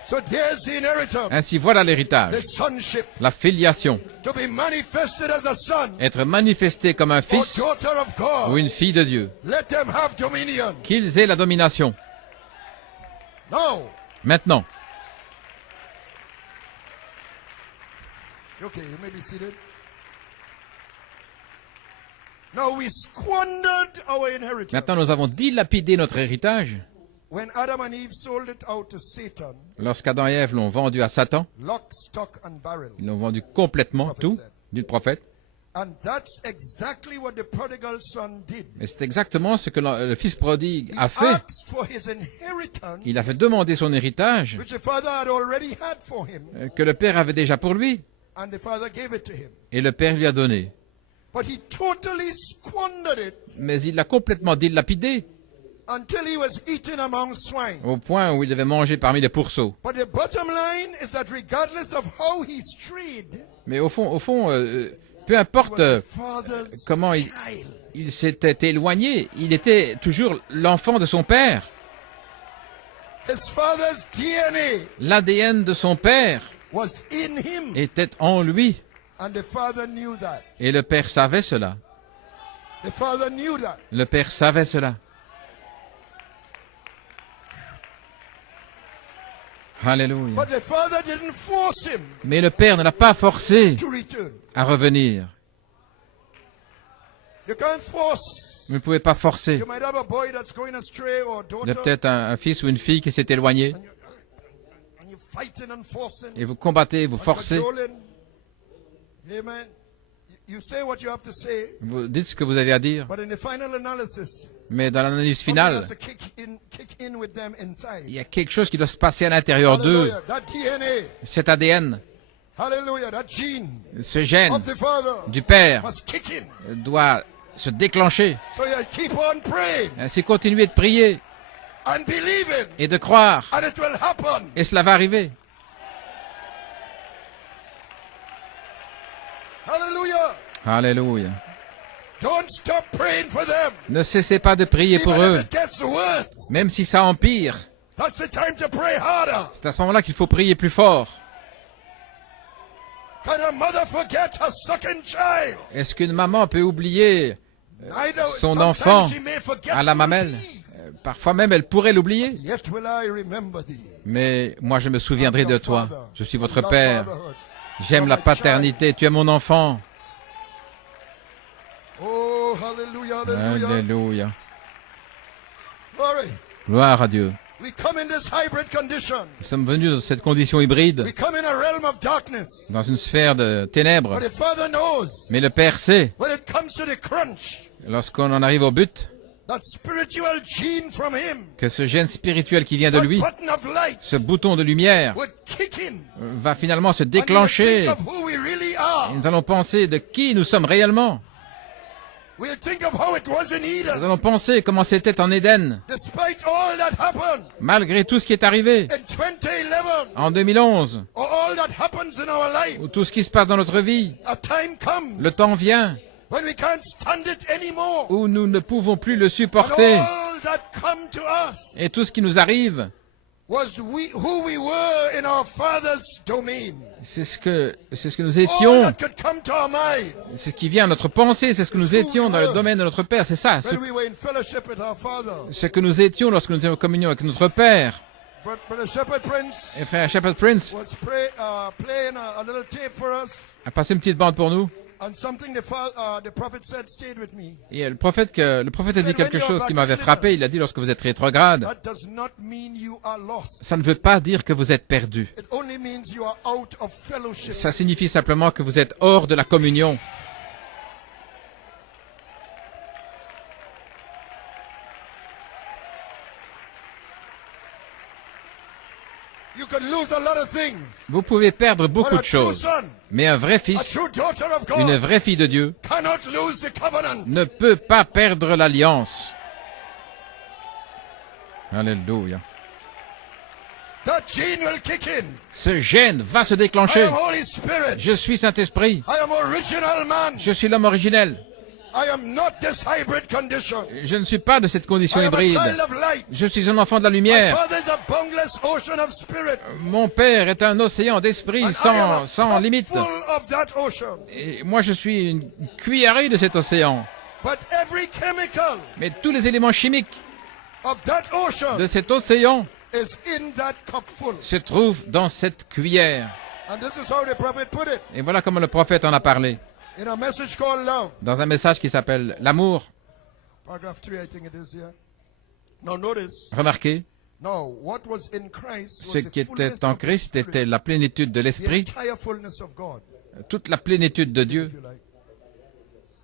So there's the inheritance, Ainsi voilà l'héritage. the sonship, La filiation. to be manifested as a son Être manifesté comme un or fils daughter of ou God. une fille de Dieu. Let them have dominion. Qu'ils aient la domination. Now, Maintenant. okay, you may be seated. Now we squandered our inheritance. Maintenant, nous avons dilapidé notre héritage When Adam and Eve sold it out to Satan, lorsqu'Adam et Ève l'ont vendu à Satan. lock, stock, and barrel. Ils l'ont vendu complètement, tout, dit le prophète. And that's exactly what the prodigal son did. Et c'est exactement ce que le fils prodigue He a fait. asked for his inheritance, Il a fait demander son héritage which the father had already had for him, que le père avait déjà pour lui. and the father gave it to him. Et le père lui a donné. But he totally squandered it Mais il l'a complètement dilapidé until he was eaten among swine. au point où il devait manger parmi les pourceaux. But the bottom line is that regardless of how he strayed, Mais au fond, peu he importe was the father's comment child. il s'était éloigné, il était toujours l'enfant de son père. His father's DNA L'ADN de son père was in him, était en lui. and the father knew that. Et le père savait cela. The father knew that. Le père savait cela. Alléluia. But the father didn't force him Mais le père ne l'a pas forcé to return. à revenir. You can't force. Vous ne pouvez pas forcer. You might have a boy that's going astray or a Il y a daughter, peut-être un fils ou une fille qui s'est éloigné and you're fighting and forcing, et vous combattez, vous and forcez, controlling. Amen. You say what you have to say, vous dites ce que vous avez à dire, but in the final analysis, mais dans l'analyse something finale, has to kick in with them inside. il y a quelque chose qui doit se passer à l'intérieur d'eux. Hallelujah. That DNA, Cet ADN, hallelujah, that gene ce gène of the father du père must kick in. doit se déclencher. So you keep on praying Ainsi continuer de prier and believing, et de croire, and it will happen. et cela va arriver. Hallelujah. Alléluia. Don't stop praying for them. Ne cessez pas de prier pour Even eux, if it gets worse, même si ça empire. that's the time to pray harder. C'est à ce moment-là qu'il faut prier plus fort. Can a mother forget her second child? Est-ce qu'une maman peut oublier Neither, son sometimes enfant she may forget à la to mamelle? repeat. Parfois même, elle pourrait l'oublier. Yet will I remember thee. Mais moi, je me souviendrai I'm de your toi. father. Je suis I votre love père. fatherhood. J'aime You're la my paternité. Tu es mon enfant. child. Oh, hallelujah, hallelujah. Alléluia. Glory. Gloire à Dieu. We come in this hybrid condition. Nous sommes venus dans cette condition hybride, We come in a realm of darkness. dans une sphère de ténèbres. But the Father knows Mais le Père sait, when it comes to the crunch, lorsqu'on en arrive au but, that spiritual gene from Him, que ce gène spirituel qui vient de that lui, button of light, ce bouton de lumière, would kick in. va finalement se And we would déclencher. think of who we really are. Et nous allons penser de qui nous sommes réellement. We'll think of how it was in Nous Eden. allons penser comment c'était en Éden, Despite all that happened malgré tout ce qui est arrivé in 2011, en 2011, or all that happens in our life, ou tout ce qui se passe dans notre vie. a time comes Le temps vient when we can't stand it anymore. où nous ne pouvons plus le And supporter. all that come to us Et tout ce qui nous arrive, was who we were in our Father's domain. c'est ce que nous All étions. that could come to our mind C'est ce qui vient à notre pensée, c'est ce que nous étions dans le domaine de notre Père. C'est ça, when we were in fellowship with our Father. ce que nous étions lorsque nous étions en communion avec notre Père. Brother Shepherd Prince Et frère Shepherd Prince was playing a little tape for us. a passé une petite bande pour nous. And something the prophet said stayed with me. Et le prophète a dit quelque chose qui m'avait frappé. Il a dit, lorsque vous êtes rétrograde, That does not mean you are lost. ça ne veut pas dire que vous êtes perdu. It only means you are out of fellowship. Ça signifie simplement que vous êtes hors de la communion. You could lose a lot of things. Vous pouvez perdre beaucoup But a de true choses. son, Mais un vrai a fils, true daughter of une God vraie fille de Dieu, cannot lose the covenant. ne peut pas perdre l'alliance. Alléluia. That gene will kick in. Ce gène va se I déclencher. am Holy Spirit. Je suis Saint-Esprit. I am original man. Je suis l'homme originel. I am not this hybrid condition. Je ne suis pas de cette condition I am a hybride. child of light. Je suis un enfant de la My lumière. father is a boundless ocean of spirit. Mon père est un océan d'esprit And I am a sans cup limite. full of that ocean. Et moi, je suis une cuillerée de cet océan. But every chemical Mais tous les éléments chimiques of that ocean de cet océan is in that cup full. se trouvent dans cette cuillère. And this is how the prophet put it Et voilà comment le prophète en a parlé. in a message called love. Dans un message qui s'appelle l'amour. Paragraph 3, I think it is here. Now notice, Remarquez, now what was in Christ was ce the qui fullness était en of the Christ Spirit, était la plénitude de the l'esprit, entire fullness of God. toute la plénitude de Dieu. If you like.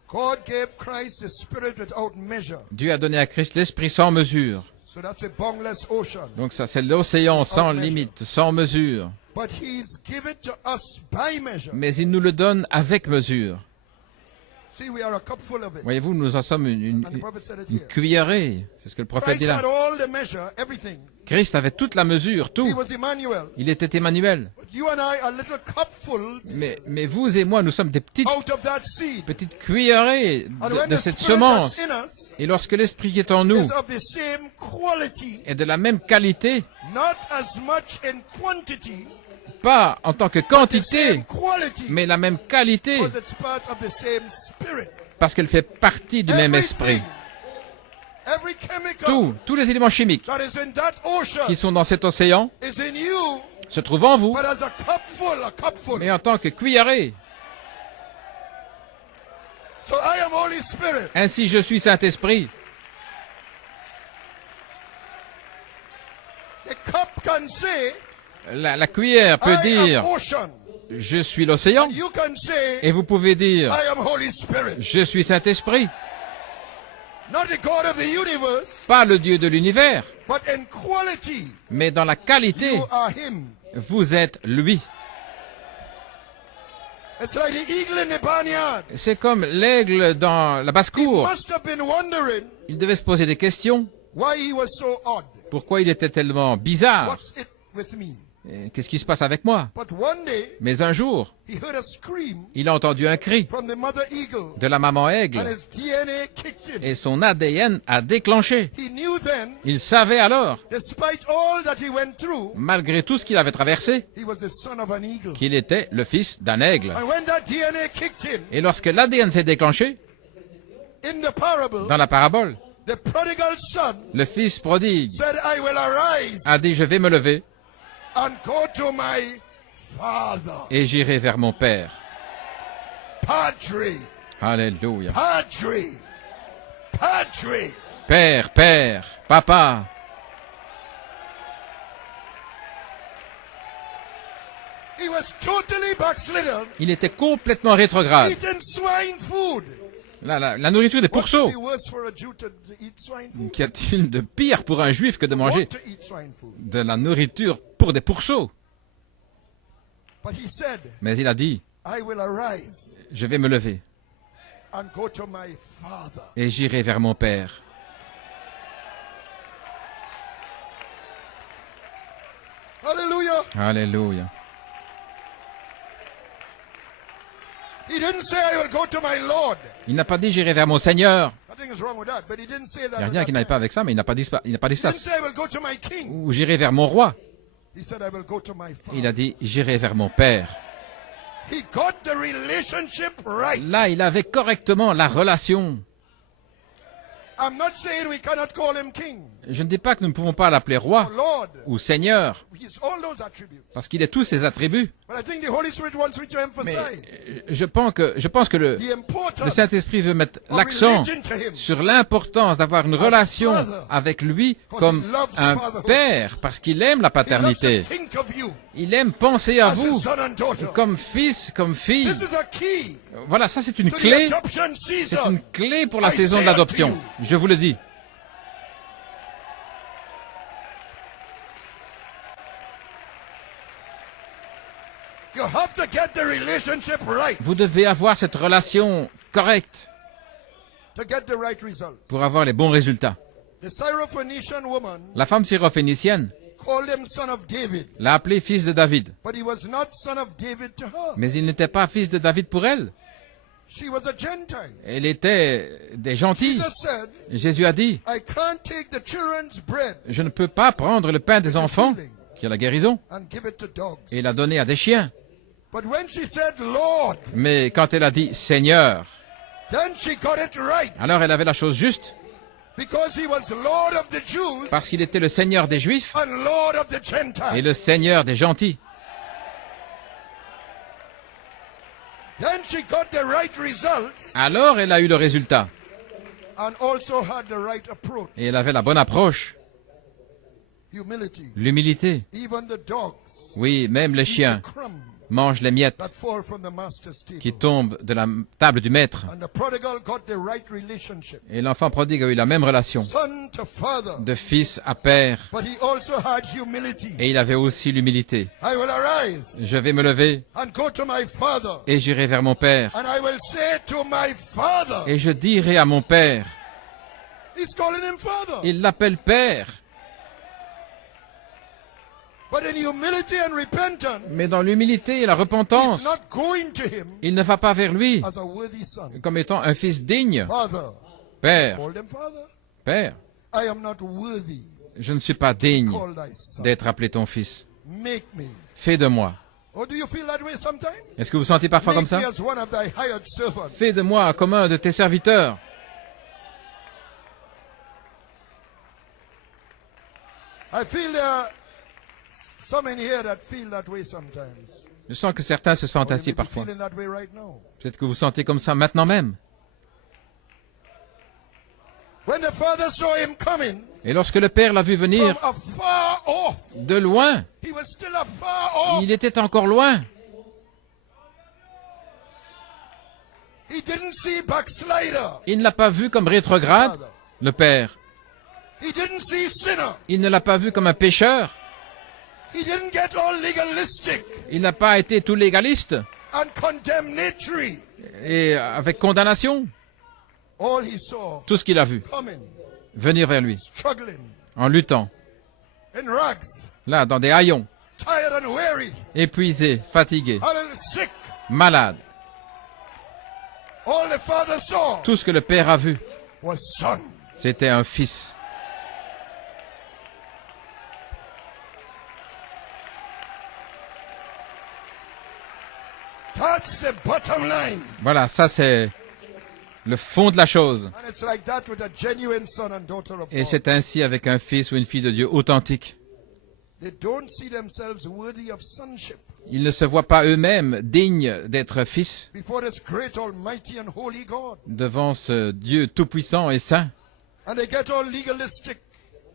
God gave Christ the Spirit without measure. Dieu a donné à Christ l'esprit sans mesure. So that's a boundless ocean. Donc ça, c'est l'océan sans limite, sans mesure. But He's given to us by measure. Mais il nous le donne avec mesure. See, we are a cup full of it. Voyez-vous, nous en sommes And the prophet said it une here. cuillerée. C'est ce que le prophète dit Christ là. had all the measure, everything. Christ avait toute la mesure, He tout. was Emmanuel. Il était Emmanuel. But you and I are little cupfuls Mais vous et moi, nous sommes des out of that seed. petites cuillerées And de when the cette Spirit semence. that's in us Et lorsque l'esprit qui est en nous is of the same quality, est de la même qualité, not as much in quantity, pas en tant que the quantité, same quality, mais la même qualité, because it's part of the same Spirit. parce qu'elle fait partie du même esprit. Every chemical Tous les éléments chimiques that is in that ocean qui sont dans cet océan is in you, se trouvent en vous, but as a cupful. mais en tant que cuillerée. So I am Holy Spirit. Ainsi, je suis Saint-Esprit. The cup can say, La cuillère peut I dire am ocean. je suis l'océan, And you can say, et vous pouvez dire I am Holy Spirit. je suis Saint-Esprit. Not the God of the universe, Pas le Dieu de l'univers, but in quality, mais dans la qualité, you are Him. vous êtes lui. It's like the eagle in the barnyard. C'est comme l'aigle dans la He basse-cour. must have been wondering Il devait se poser des questions. why he was so odd. Pourquoi il était tellement bizarre? What's it with me? Qu'est-ce qui se passe avec moi? But one day, Mais un jour, he heard a scream il a entendu un cri from the mother eagle, de la maman aigle and his DNA kicked in. et son ADN a déclenché. He knew then, Il savait alors, despite all that he went through, malgré tout ce qu'il avait traversé, he was the son of an eagle. qu'il était le fils d'un aigle. And when that DNA kicked in, Et lorsque l'ADN s'est déclenché, in the parable, dans la parabole, the prodigal son le fils prodigue said, I will arise a dit, je vais me lever and go to my father. et j'irai vers mon père. Padre, Alléluia. Padre, Padre. Père, père, papa. He was totally backslidden, Il était complètement rétrograde. eating swine food. La nourriture des What would pourceaux. be worse for a Jew to eat swine food? Qu'y a-t-il de pire pour un juif que de manger Want to eat swine food. de la nourriture pour des pourceaux? But he said, Mais il a dit, I will arise je vais me lever and go to my father. et j'irai vers mon père. Hallelujah. Alléluia. He didn't say, I will go to my Lord. Il n'a pas dit j'irai vers mon Seigneur. Nothing is wrong with that, but he didn't say that. Il n'y a at rien that qui n'aille time. pas avec ça, mais il n'a pas dit, il n'a pas dit He ça. didn't say, I will go to my king. Ou j'irai vers mon roi. He said, I will go to my father. Il a dit j'irai vers mon père. He got the relationship right. Là, il avait correctement la relation. I'm not saying we cannot call him king. Je ne dis pas que nous ne pouvons pas l'appeler roi or Lord. ou Seigneur, He's all those attributes. parce qu'il est tous ses attributs. But I think the Holy Spirit wants me to Mais emphasize je pense que le the importance Saint-Esprit veut mettre of l'accent relating to Him. sur l'importance d'avoir une relation avec lui comme un père, parce qu'il aime la He loves paternité. to think of you Il aime penser à as his vous son and daughter. comme fils, comme fille. This is a key Voilà, ça c'est une to the clé. adoption C'est season. une clé pour la I saison de say l'adoption. unto you. Je vous le dis. You have to get the relationship right Vous devez avoir cette relation correcte to get the right result. pour avoir les bons résultats. The Syrophoenician woman La femme syrophénicienne called him son of David, l'a appelé fils de David. but he was not son of David to her. Mais il n'était pas fils de David pour elle. She was a Gentile. Elle était des gentils. Jesus said, Jésus a dit, I can't take the children's bread je ne peux pas prendre le pain des enfants, qui est la guérison, and give it to dogs. et la donner à des chiens. But when she said Lord, Mais quand elle a dit Seigneur, then she got it right. alors elle avait la chose juste, Because he was Lord of the Jews parce qu'il était le Seigneur des Juifs and Lord of the et Gentiles. le Seigneur des gentils. Then she got the right results Alors elle a eu le résultat, and also had the right approach. et elle avait la bonne approche, Humility. l'humilité. Even the dogs Oui, même les eat chiens the crumbs mangent les miettes that fall from the master's qui table. tombent de la table du maître. And the prodigal got the right relationship. Et l'enfant prodigue a eu la même relation, Son to father. de fils à père, But he also had humility. et il avait aussi l'humilité. I will arise Je vais me lever, and go to my father. et j'irai vers mon père, And I will say to my father. et je dirai à mon père. He's calling him father. Il l'appelle père. But in humility and repentance, Mais dans l'humilité et la he's repentance, not going to him il ne va pas vers lui as a worthy son. comme étant un fils digne. Father. Père, Called him father. père, I am not worthy. je ne suis pas digne Call thy son. d'être appelé ton fils. Make me. Fais de moi. Or do you feel that way sometimes? Est-ce que vous sentez parfois comme Make me ça? as one of thy hired servants. Fais de moi comme un de tes serviteurs. I feel there are some in here that feel that way sometimes. Je sens que certains se sentent Or you ainsi may be parfois. feeling that way right now. Peut-être que vous sentez comme ça maintenant même. When the father saw him coming Et lorsque le père l'a vu from venir afar off, de loin, he was still afar off. il était encore loin. He didn't see backslider. Il ne l'a pas vu comme rétrograde, le père. He didn't see sinner. Il ne l'a pas vu comme un pécheur. He didn't get all legalistic Il n'a pas été tout légaliste and condemnatory. et avec condamnation. All he saw Tout ce qu'il a vu, coming, venir vers lui, struggling, en luttant, in rags, là, dans des haillons, tired and weary, épuisé, fatigué, hallelujah, sick. malade. All the father saw Tout ce que le père a vu, was son. c'était un fils. That's the bottom line. Voilà, ça c'est le fond de la chose. And it's like that with a genuine son and daughter of Et God. c'est ainsi avec un fils ou une fille de Dieu authentique. They don't see themselves worthy of sonship Ils ne se voient pas eux-mêmes dignes d'être fils before this great, almighty, and holy God. devant ce Dieu tout-puissant et saint. And they get all legalistic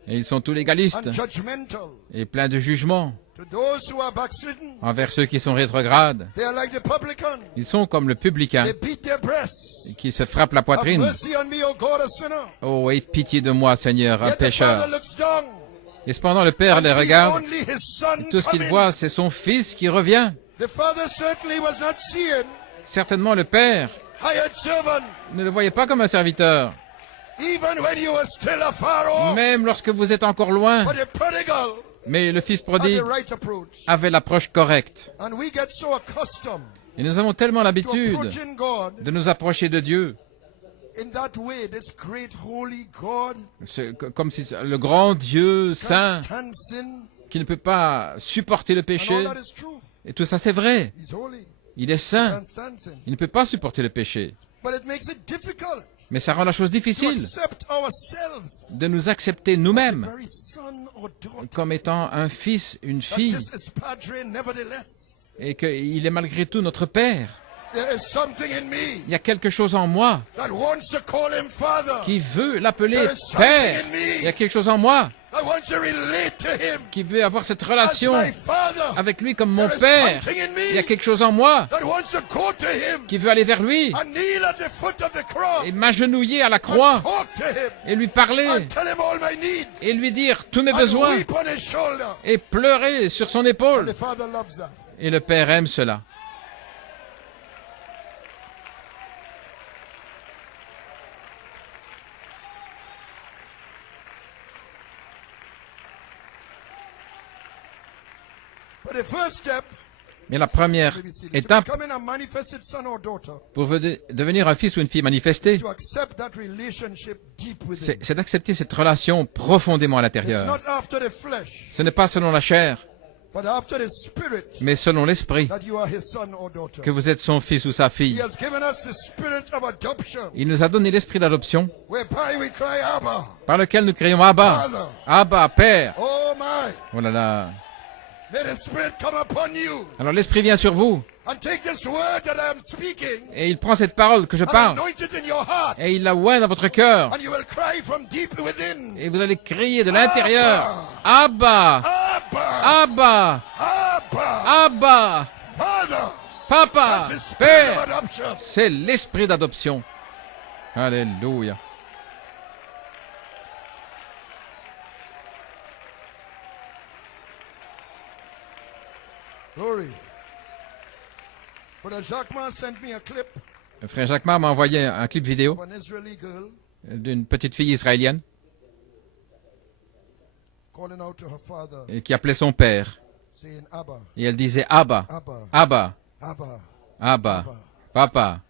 Et ils sont tous légalistes and judgmental. et pleins de jugement To those who are backslidden, envers ceux qui sont rétrogrades. they are like the publican. Ils sont comme le publicain They beat their breasts. qui se frappe la Have poitrine. mercy on me, O God, a sinner. Oh, aie pitié de moi, Seigneur, un Yet the pécheur. father looks down Et cependant, le Père and les sees regarde. only his son Tout ce qu'il coming. voit, c'est son fils qui revient. The father certainly was not seeing Certainement, le Père hired servant, ne le voyait pas comme un serviteur. even when you were still afar off. Même lorsque vous êtes encore loin. But the prodigal Mais le fils had prodigue the right approach. avait l'approche correcte. And we get so accustomed Et nous avons tellement to l'habitude approaching God de nous approcher de Dieu. in that way. This great holy God Comme si le grand Dieu saint can't stand sin. qui ne peut pas supporter le And péché. all that is true. Et tout ça, c'est vrai. He's holy. Il est saint. Can't stand sin. Il ne peut pas supporter le péché. But it makes it difficult Mais ça rend la chose to difficile accept ourselves, de nous accepter the nous-mêmes very son or daughter. comme étant un fils, une That fille, this is Padre nevertheless. et qu'il est malgré tout notre Père. There is something in me Il y a quelque chose en moi that wants to call him Father. qui veut l'appeler There is something Père. in me Il y a quelque chose en moi that wants to relate to him qui veut avoir cette as relation my Father. avec lui comme mon There is Père. something in Il y a me quelque chose en moi that wants to go to him qui veut aller vers lui and kneel at the foot of the cross et m'agenouiller à la and croix talk to him et lui parler and tell him all my needs et lui dire tous mes and besoins weep on his shoulder. et pleurer sur son And épaule. the Father loves that. Et le Père aime cela. But the first step Mais la première to étape becoming a manifested son or daughter pour devenir un fils ou une fille manifesté, to accept that relationship deep within. c'est d'accepter cette relation profondément à It's l'intérieur. not after the flesh, Ce n'est pas selon la chair, but after the spirit mais selon l'esprit, that you are his son or daughter. que vous êtes son fils ou sa He fille. has given us the spirit of adoption, Il nous a donné l'esprit d'adoption, whereby we cry, Abba, par lequel nous crions Abba, Father. Abba, Père. Oh my, Oh là là. may the spirit come upon you Alors l'esprit vient sur vous, and take this word that I am speaking et il prend cette parole que je and parle, anoint it in your heart, et il la oint dans votre cœur, and you will cry from deep within, et vous allez crier de l'intérieur, Abba, Abba, Abba, Abba, Abba, Father. Papa, That's the spirit of Père. adoption. C'est l'esprit d'adoption. Alléluia. Glory. Brother Jacquemin sent me a clip Frère Jacques Mar m'a envoyé un clip vidéo of an Israeli girl d'une petite fille israélienne calling out to her father, qui appelait son père. saying, Abba, Et elle disait Abba, Abba, Abba, Abba. Abba, Papa.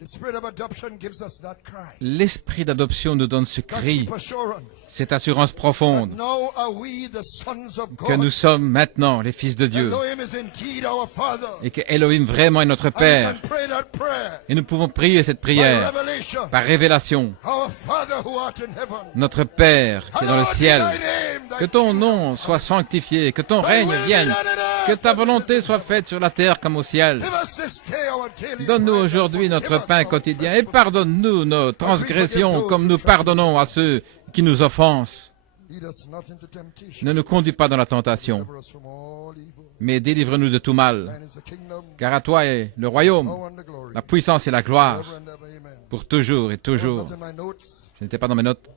The spirit of adoption gives us that cry, L'esprit d'adoption nous donne ce that cri, deep assurance. cette assurance profonde Now are we the sons of que God. nous sommes maintenant les fils de Dieu Elohim is indeed our Father. et que Elohim vraiment est notre And we Père. can pray that prayer Et nous pouvons prier cette by prière revelation. par révélation. Our Father who art in heaven. Notre Père qui est dans le Hallowed be ciel, thy name, thy que ton kingdom nom come. soit sanctifié, que ton Thy règne will be vienne, done on earth que ta as it is volonté in soit heaven. faite sur la terre comme au ciel. Give us this day our daily Donne-nous bread and aujourd'hui notre forgive us pain our quotidien et trespasses. pardonne-nous nos transgressions comme nous pardonnons à ceux qui nous offensent. Lead us not into temptation. Ne nous conduis pas dans la tentation, Deliver us from all evil. mais délivre-nous de tout mal. Thine is the kingdom, Car à toi est le royaume, power and the glory. la puissance et la gloire, Forever and ever, amen. pour toujours et Was toujours. not in my notes. Ce n'était pas dans mes notes.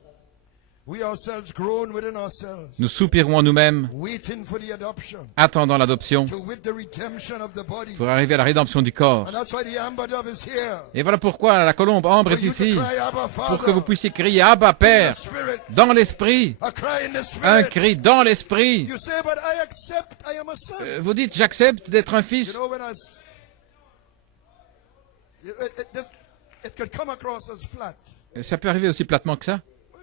We ourselves groan within ourselves, Nous soupirons en nous-mêmes, waiting for the adoption, attendant l'adoption, to wit the redemption of the body. pour arriver à la rédemption du corps. And that's why the amber dove is here. Et voilà pourquoi la colombe ambre For est you to ici, cry, Abba, pour que Father, vous puissiez crier Abba in Père, the spirit. dans l'esprit, A cry in the un spirit. cri dans l'esprit. You say, but I accept I am a son. Vous dites j'accepte d'être un You fils. know, when I... It could come across as flat. Ça peut arriver aussi platement que ça.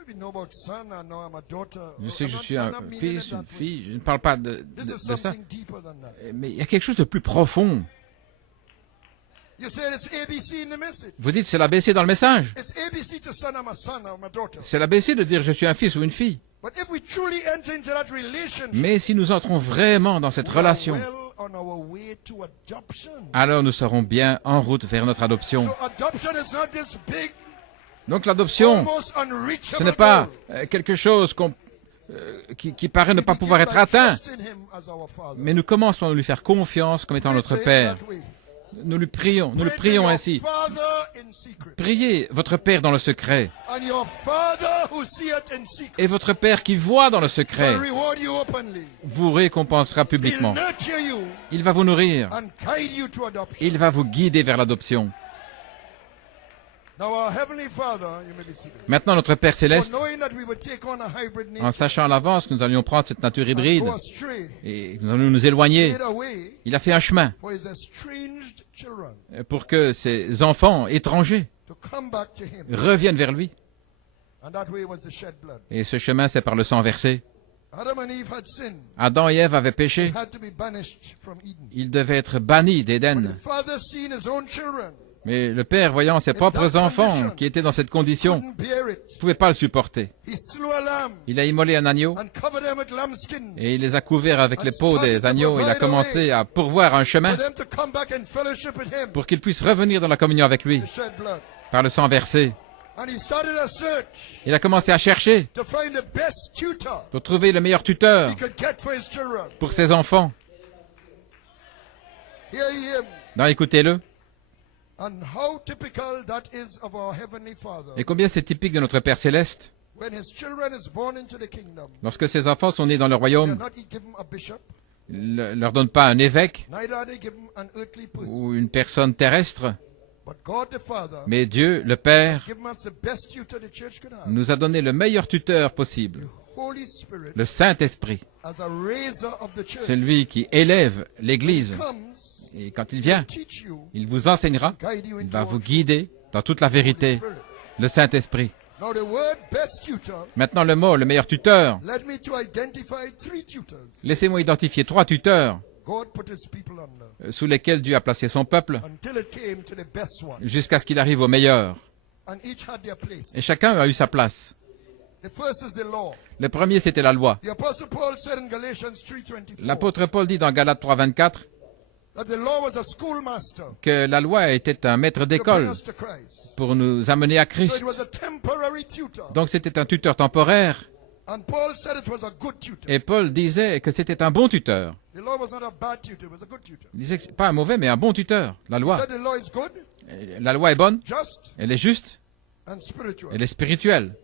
We know about son, I know I'm a daughter. Je sais que je I'm suis not- un I'm not meaning fils, it une that way. fille. Je ne parle pas de This is ça. something deeper than that. Mais il y a quelque chose de plus profond. You say it's ABC in the message. Vous dites c'est l'ABC dans le message. It's ABC to son, I'm a daughter. C'est l'ABC de dire je suis un fils ou une fille. But if we truly enter into that relationship, Mais si nous entrons vraiment dans cette we are relation, well on our way to adoption. alors nous serons bien en route vers notre adoption. So adoption is not this big, Donc l'adoption, almost ce unreachable n'est pas goal. quelque chose qui paraît ne We pas begin pouvoir by être atteint, trusting him as our Father. mais nous commençons à lui faire confiance comme étant Pray notre to him Père. that way. Nous le prions Pray to prions your ainsi. Father in secret. Priez votre Père dans le secret, And your Father who seeth in secret et votre Père qui voit dans le secret shall reward you openly. vous récompensera He'll publiquement. nurture you Il va vous nourrir, and guide you to adoption. il va vous guider vers l'adoption. Now our Heavenly Father, you may be seated. Maintenant, notre Père For céleste, knowing that we would take on a hybrid en nature sachant à l'avance que nous allions prendre cette nature and hybride go astray, et que nous allons nous éloigner, made a way il a fait un chemin for his estranged children pour que ses enfants étrangers to come back to him. reviennent vers lui. And that way was the shed blood. Et ce chemin, c'est par le sang versé. Adam and Eve had sinned. Adam et Ève avaient They péché. had to be banished from Eden. Ils devaient être bannis But d'Éden. the Father seen his own children Mais le père, voyant ses propres enfants qui étaient dans cette condition, couldn't bear it. ne pouvait pas le supporter. He slew a lamb Il a immolé un agneau and covered them with lambskin et il les a couverts avec les peaux des agneaux. Il a commencé à pourvoir un chemin for them to come back and fellowship with him. pour qu'ils puissent revenir dans la communion avec lui He shed blood. par le sang versé. And he started a search Il a commencé à chercher to find the best tutor pour trouver le meilleur tuteur he could get for his children. pour ses enfants. Hear him. Non, écoutez-le. And how typical that is of our Heavenly Father. Et combien c'est typique de notre Père Céleste. When his children is born into the kingdom, Lorsque ses enfants sont nés dans le they royaume, are not given a bishop, il ne leur donne pas un évêque neither are they given an earthly person. ou une personne terrestre, But God the Father mais Dieu, le has Père, given us the best tutor the church could have. nous a donné le meilleur tuteur possible, Holy Spirit le Saint-Esprit, as a raiser of the church. celui qui élève l'Église. Comes Et quand il vient, teach you, il vous enseignera, guide you il into va all vous truth. guider dans toute la Holy vérité, Spirit. le Saint-Esprit. Now the word best tutor Maintenant le mot, le meilleur tuteur. led me to identify 3 tutors Laissez-moi identifier 3 tuteurs God put his people under sous lesquels Dieu a placé son peuple until it came to the best one. jusqu'à ce qu'il arrive au meilleur. And each had their place. Et chacun a eu sa place. The first is the law. Le premier, c'était la loi. The Apostle Paul said in Galatians 3:24 L'apôtre Paul dit dans Galates 3.24 that the law was a schoolmaster que la loi était un maître to bring d'école us to Christ. pour nous amener à So Christ. it was a temporary tutor. Donc c'était un tuteur temporaire. And Paul said it was a good tutor. Et Paul disait que c'était un bon tuteur. The law was not a bad tutor, it was a good tutor. Il disait que c'est pas un mauvais, mais un bon tuteur. La He loi. said the law is good, La loi est bonne, just, elle est juste, and spiritual. elle est spirituelle.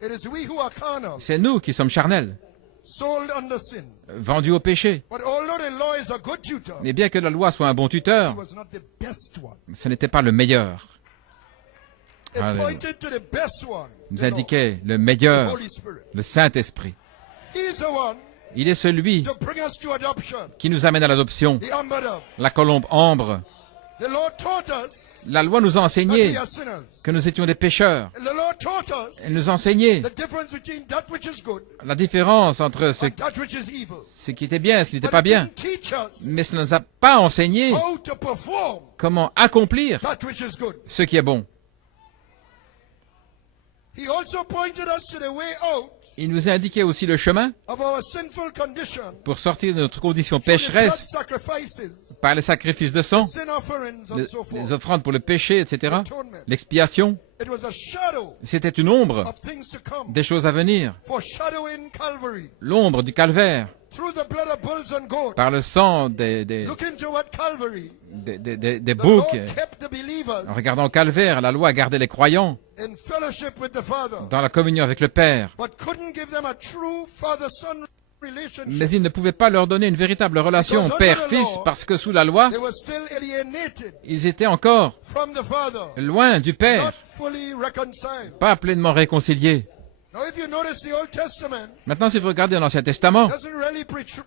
It is we who are carnal, C'est nous qui sommes charnels, sold under sin. vendus au péché. But although the law is a good tutor, Mais bien que la loi soit un bon it tuteur, was not the best one. ce n'était pas le meilleur. It Alléluia. pointed to the best one, Il the nous Lord, indiquait le the meilleur, Holy Spirit. le Saint-Esprit. He's the one Il est celui to bring us to adoption, qui nous amène à l'adoption, the amber dove. la colombe ambre. The Lord taught us La loi nous a that enseigné we are sinners. que nous étions des pécheurs. The Lord taught us Elle nous a enseigné the difference between that which is good la différence entre and that which is evil. ce qui était bien et ce qui n'était But pas it bien. didn't teach us Mais cela ne nous a pas enseigné how to perform comment accomplir that which is good. ce qui est bon. He also pointed us to the way out Il nous a indiqué aussi le chemin of our sinful condition pour sortir de notre condition through the blood pécheresse sacrifices, par les sacrifices de sang, sin offerings, and so forth. les offrandes pour le péché, etc. Atonement. L'expiation, It was a shadow c'était une ombre of things to come, des choses à venir. foreshadowing Calvary. L'ombre du calvaire, Through the blood of bulls and goats, par le sang des look into what Calvary, the boucs. Lord kept the believers En regardant le calvaire, la loi gardait les croyants in fellowship with the Father, dans la communion avec le Père. but couldn't give them a true father-son relationship. Mais il ne pouvait pas leur donner une véritable relation père-fils parce que sous la loi, They were still alienated ils étaient encore from the Father, loin du not Père, fully reconciled. pas pleinement réconciliés. Now, if you notice the Old Testament, Maintenant, si vous regardez l'Ancien Testament, doesn't really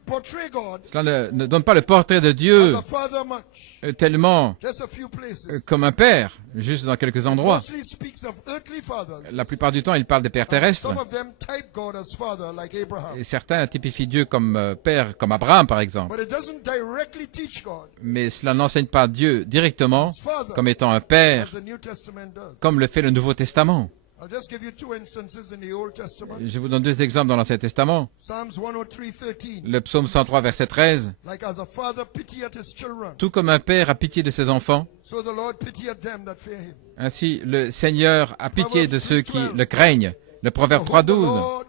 portray God cela ne donne pas le portrait de as Dieu a father much. tellement Just a few places. comme un père, juste dans quelques endroits. Mostly speaks of earthly fathers. La plupart du temps, il parle des pères terrestres. Some of them type God as father, like Abraham. Et certains typifient Dieu comme père, comme Abraham par exemple. But it doesn't directly teach God Mais cela n'enseigne pas Dieu directement as father, comme étant un père, as the New Testament does. comme le fait le Nouveau Testament. I'll just give you 2 instances in the Old Testament. Je vous donne 2 exemples dans l'Ancien Testament. Psalms 103:13. Le psaume 103, verset 13. Like as a father pitieth his children, Tout comme un père a pitié de ses enfants, so the Lord pitieth them that fear him. ainsi le Seigneur a pitié de ceux qui le craignent. Le Proverbe Whom the 3.12. Lord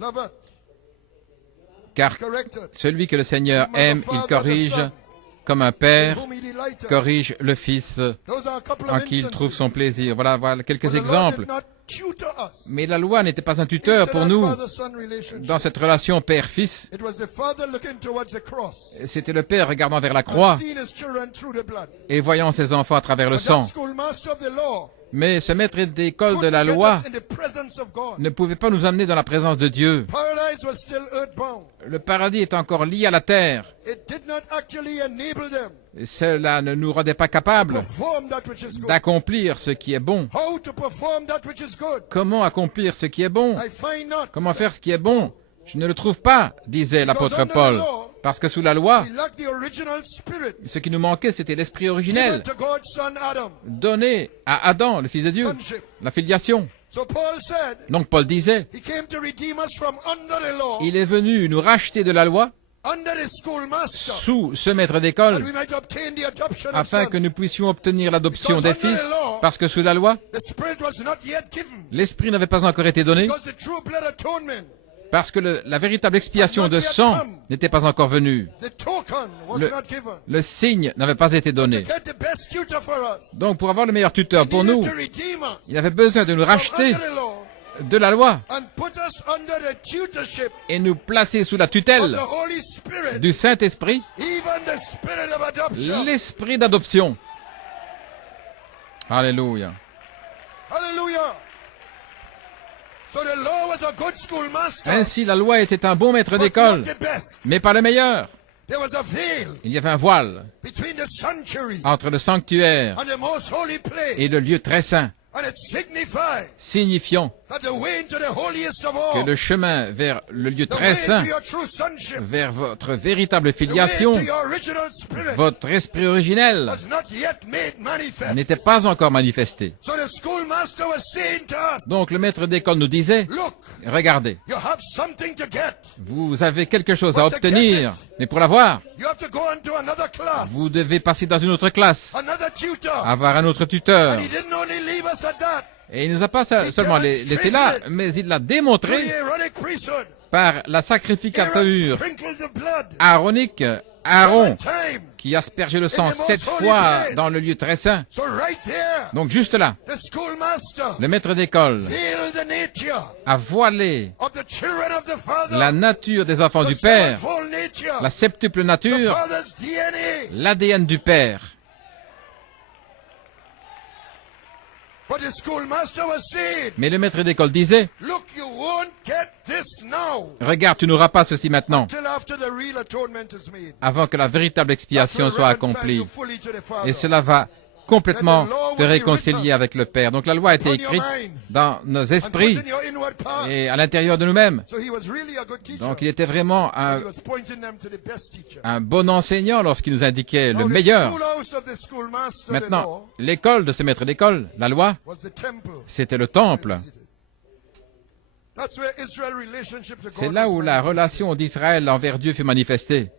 loveth, Car corrected, celui que le Seigneur aime, il corrige, comme un in père whom he delighteth. corrige le Fils Those are a couple en of qui il trouve instances. son plaisir. Voilà quelques But the Lord exemples. did not tutor us Mais la loi n'était pas un tuteur into pour that nous father-son relationship. dans cette relation père-fils. It was the father looking towards the cross C'était le père regardant vers la and croix seeing his children through the blood. et voyant ses enfants à travers le But sang. that schoolmaster of the law Mais ce maître d'école de la couldn't get loi us in the presence of God. ne pouvait pas nous amener dans la présence de Dieu. Paradise was still earthbound. Le paradis est encore lié à la terre. It did not actually enable them Et cela ne nous rendait pas to capables perform that which is good. d'accomplir ce qui est bon. How to perform that which is good? Comment accomplir ce qui est bon? I find not. Comment faire ce qui est bon? Je ne le trouve pas, disait l'apôtre Paul. Parce que sous la loi, we lacked the original spirit ce qui nous manquait, c'était l'esprit given originel, to God's son Adam, donné à Adam, le Fils de Dieu, sonship. la filiation. So Paul said, Donc Paul disait, he came to redeem us from under the law, il est venu nous racheter de la loi under the schoolmaster, sous ce maître that d'école, we might obtain the adoption of afin son. que nous puissions obtenir l'adoption des Because under fils, the law, parce que sous la loi, the spirit was not yet given, l'esprit n'avait pas encore été donné, because the true blood atonement, parce que la véritable expiation de sang n'était pas encore venue. the token was Le- not given. Le signe n'avait pas été To donné. get the best tutor for us, Donc pour avoir le meilleur tuteur he pour nous, needed to redeem us il avait besoin de nous from racheter under the law de la loi and put us under the tutorship et nous placer sous la of tutelle the Holy Spirit, du Saint-Esprit, even the spirit of adoption. l'esprit d'adoption. Alléluia. Hallelujah. So the law was a good schoolmaster, Ainsi, la loi était un bon maître but d'école, not the best. mais pas le meilleur. There was a veil Il y avait un voile between the sanctuary entre le sanctuaire and the most holy place, et le lieu très saint, and it signified signifiant that the way into the holiest of que all, le chemin vers le lieu the très way saint, into your true sonship, vers votre véritable the way filiation, into your original spirit, votre esprit originel, was not yet made manifest. n'était pas encore manifesté. So the schoolmaster was saying to us, Donc le maître d'école nous disait, look, regardez, you have something to get. vous avez quelque chose à obtenir, mais pour l'avoir, You have to go into another class, vous devez passer dans une autre classe, another tutor. avoir un autre tuteur. And he didn't only leave us at that, Et il nous a pas seulement laissé là, mais il l'a to démontré the Aaronic priesthood. par la Aaron sacrificature sprinkled the blood aaronique, Aaron, 7 times. qui aspergeait le sang 7 fois dans le lieu très saint. So right there, Donc juste là, the schoolmaster le maître d'école veiled the nature a voilé of the children of the Father, la nature des enfants the du Père, sevenfold nature, la septuple the nature, Father's DNA. l'ADN du Père. But the schoolmaster was saying, Mais le maître d'école disait, look, you won't get this now regarde, tu n'auras pas ceci maintenant, till after the real atonement is made. avant que la véritable That expiation will soit reconcile accomplie. you fully to the Father. Et cela va complètement te réconcilier avec le Père. Donc la loi a été écrite dans nos And esprits put in your inward part. et à l'intérieur de nous-mêmes. So he was really a good teacher. Donc il était vraiment He was pointing them to the best teacher. un bon enseignant lorsqu'il nous indiquait le Now, the meilleur. schoolhouse of the schoolmaster, the Maintenant, law, l'école de ce maître d'école, la loi, was the temple. c'était le temple. That's where Israel's relationship to C'est God là was où la manifested. relation d'Israël envers Dieu fut manifestée,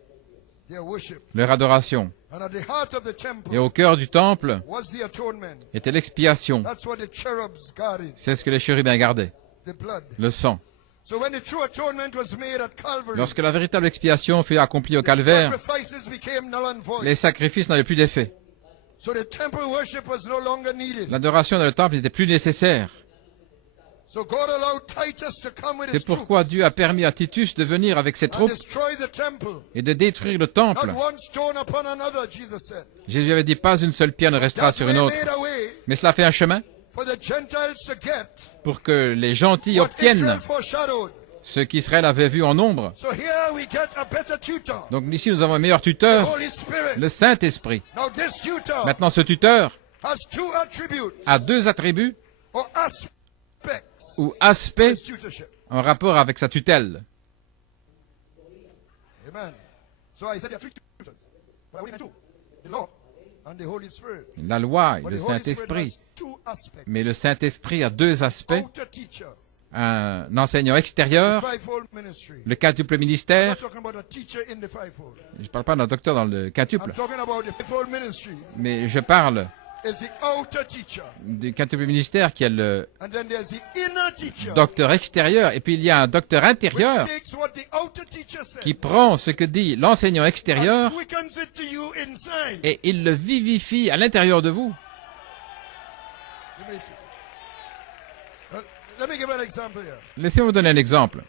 Their worship. leur adoration. And at the heart of the temple Et au cœur du temple was the atonement. était l'expiation. That's what the cherubs guarded, C'est ce que les chérubins gardaient, the blood. le sang. So when the true atonement was made at Calvary, Lorsque la véritable expiation fut accomplie au the calvaire, sacrifices became null and void. les sacrifices n'avaient plus d'effet. So the temple worship was no longer needed. L'adoration dans le temple n'était plus nécessaire. So God allowed Titus to come with his C'est pourquoi Dieu a permis à Titus de venir avec ses troops and troupes destroy the temple. et de détruire le temple. Not one stone upon another, Jesus said. Jésus avait dit, pas une seule pierre ne restera That sur way une autre. made a way Mais cela fait un chemin for the Gentiles to get pour que les gentils what obtiennent Israel foreshadowed. ce qu'Israël avait vu en ombre. So here we get a better tutor, Donc ici, nous avons un meilleur the tuteur, Holy Spirit. le Saint-Esprit. Now this tutor Maintenant, ce tuteur has two attributes a deux attributs or aspects ou to aspects his tutorship. en rapport avec sa tutelle. Amen. So I said there are three tutors. But I only meant two. The law and the Holy Spirit. La loi et But le the Holy Spirit Saint-Esprit. has two aspects. Mais le Saint-Esprit a deux aspects. Outer teacher, Un enseignant extérieur, fivefold ministry. le quintuple I'm ministère. not talking about a teacher in the fivefold. Je ne parle pas d'un docteur dans le quintuple, I'm talking about the fivefold ministry mais je parle is the outer teacher. du quintuple ministère qui est le And then there's the inner teacher, docteur extérieur. Et puis il y a un docteur intérieur which takes what the outer teacher says qui prend ce que dit l'enseignant and extérieur quickens it to you inside. et il le vivifie à l'intérieur de vous. Let me see. Let me give an example here. Laissez-moi vous donner un exemple.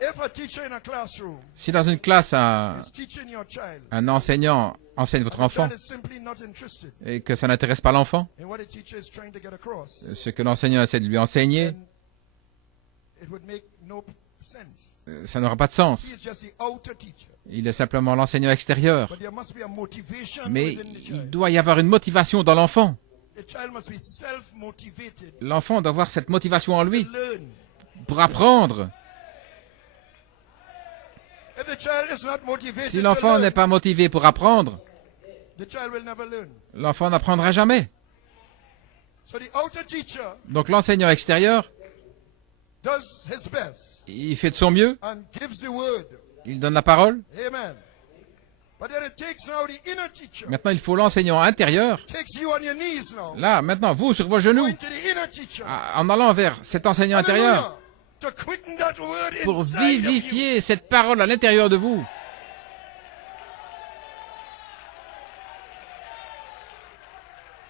If a teacher in a classroom Si dans une classe, is teaching your child, un enseignant enseigne votre the enfant child is simply not interested et que ça n'intéresse pas l'enfant, in what the teacher is trying to get across, ce que l'enseignant essaie de lui enseigner, then it would make no sense. ça n'aura pas de sens. He is just the outer teacher. Il est simplement l'enseignant extérieur. But there must be a motivation Mais within the il child. doit y avoir une motivation dans l'enfant. The child must be self-motivated L'enfant doit avoir cette motivation en lui to learn. pour apprendre. If the child is not motivated Si to l'enfant n'est learn, pas motivé pour apprendre, the child will never learn. l'enfant n'apprendra jamais. So the outer teacher Donc l'enseignant extérieur, does his best il fait de son mieux, and gives the word. il donne la parole. Amen. But then it takes now the inner teacher. Maintenant, il faut l'enseignant intérieur. Takes you on your knees now. Là, maintenant, vous, sur vos genoux, Going to the inner teacher. en allant vers cet enseignant intérieur, Hallelujah. To quicken that word pour inside of you. vivifier cette parole à l'intérieur de vous.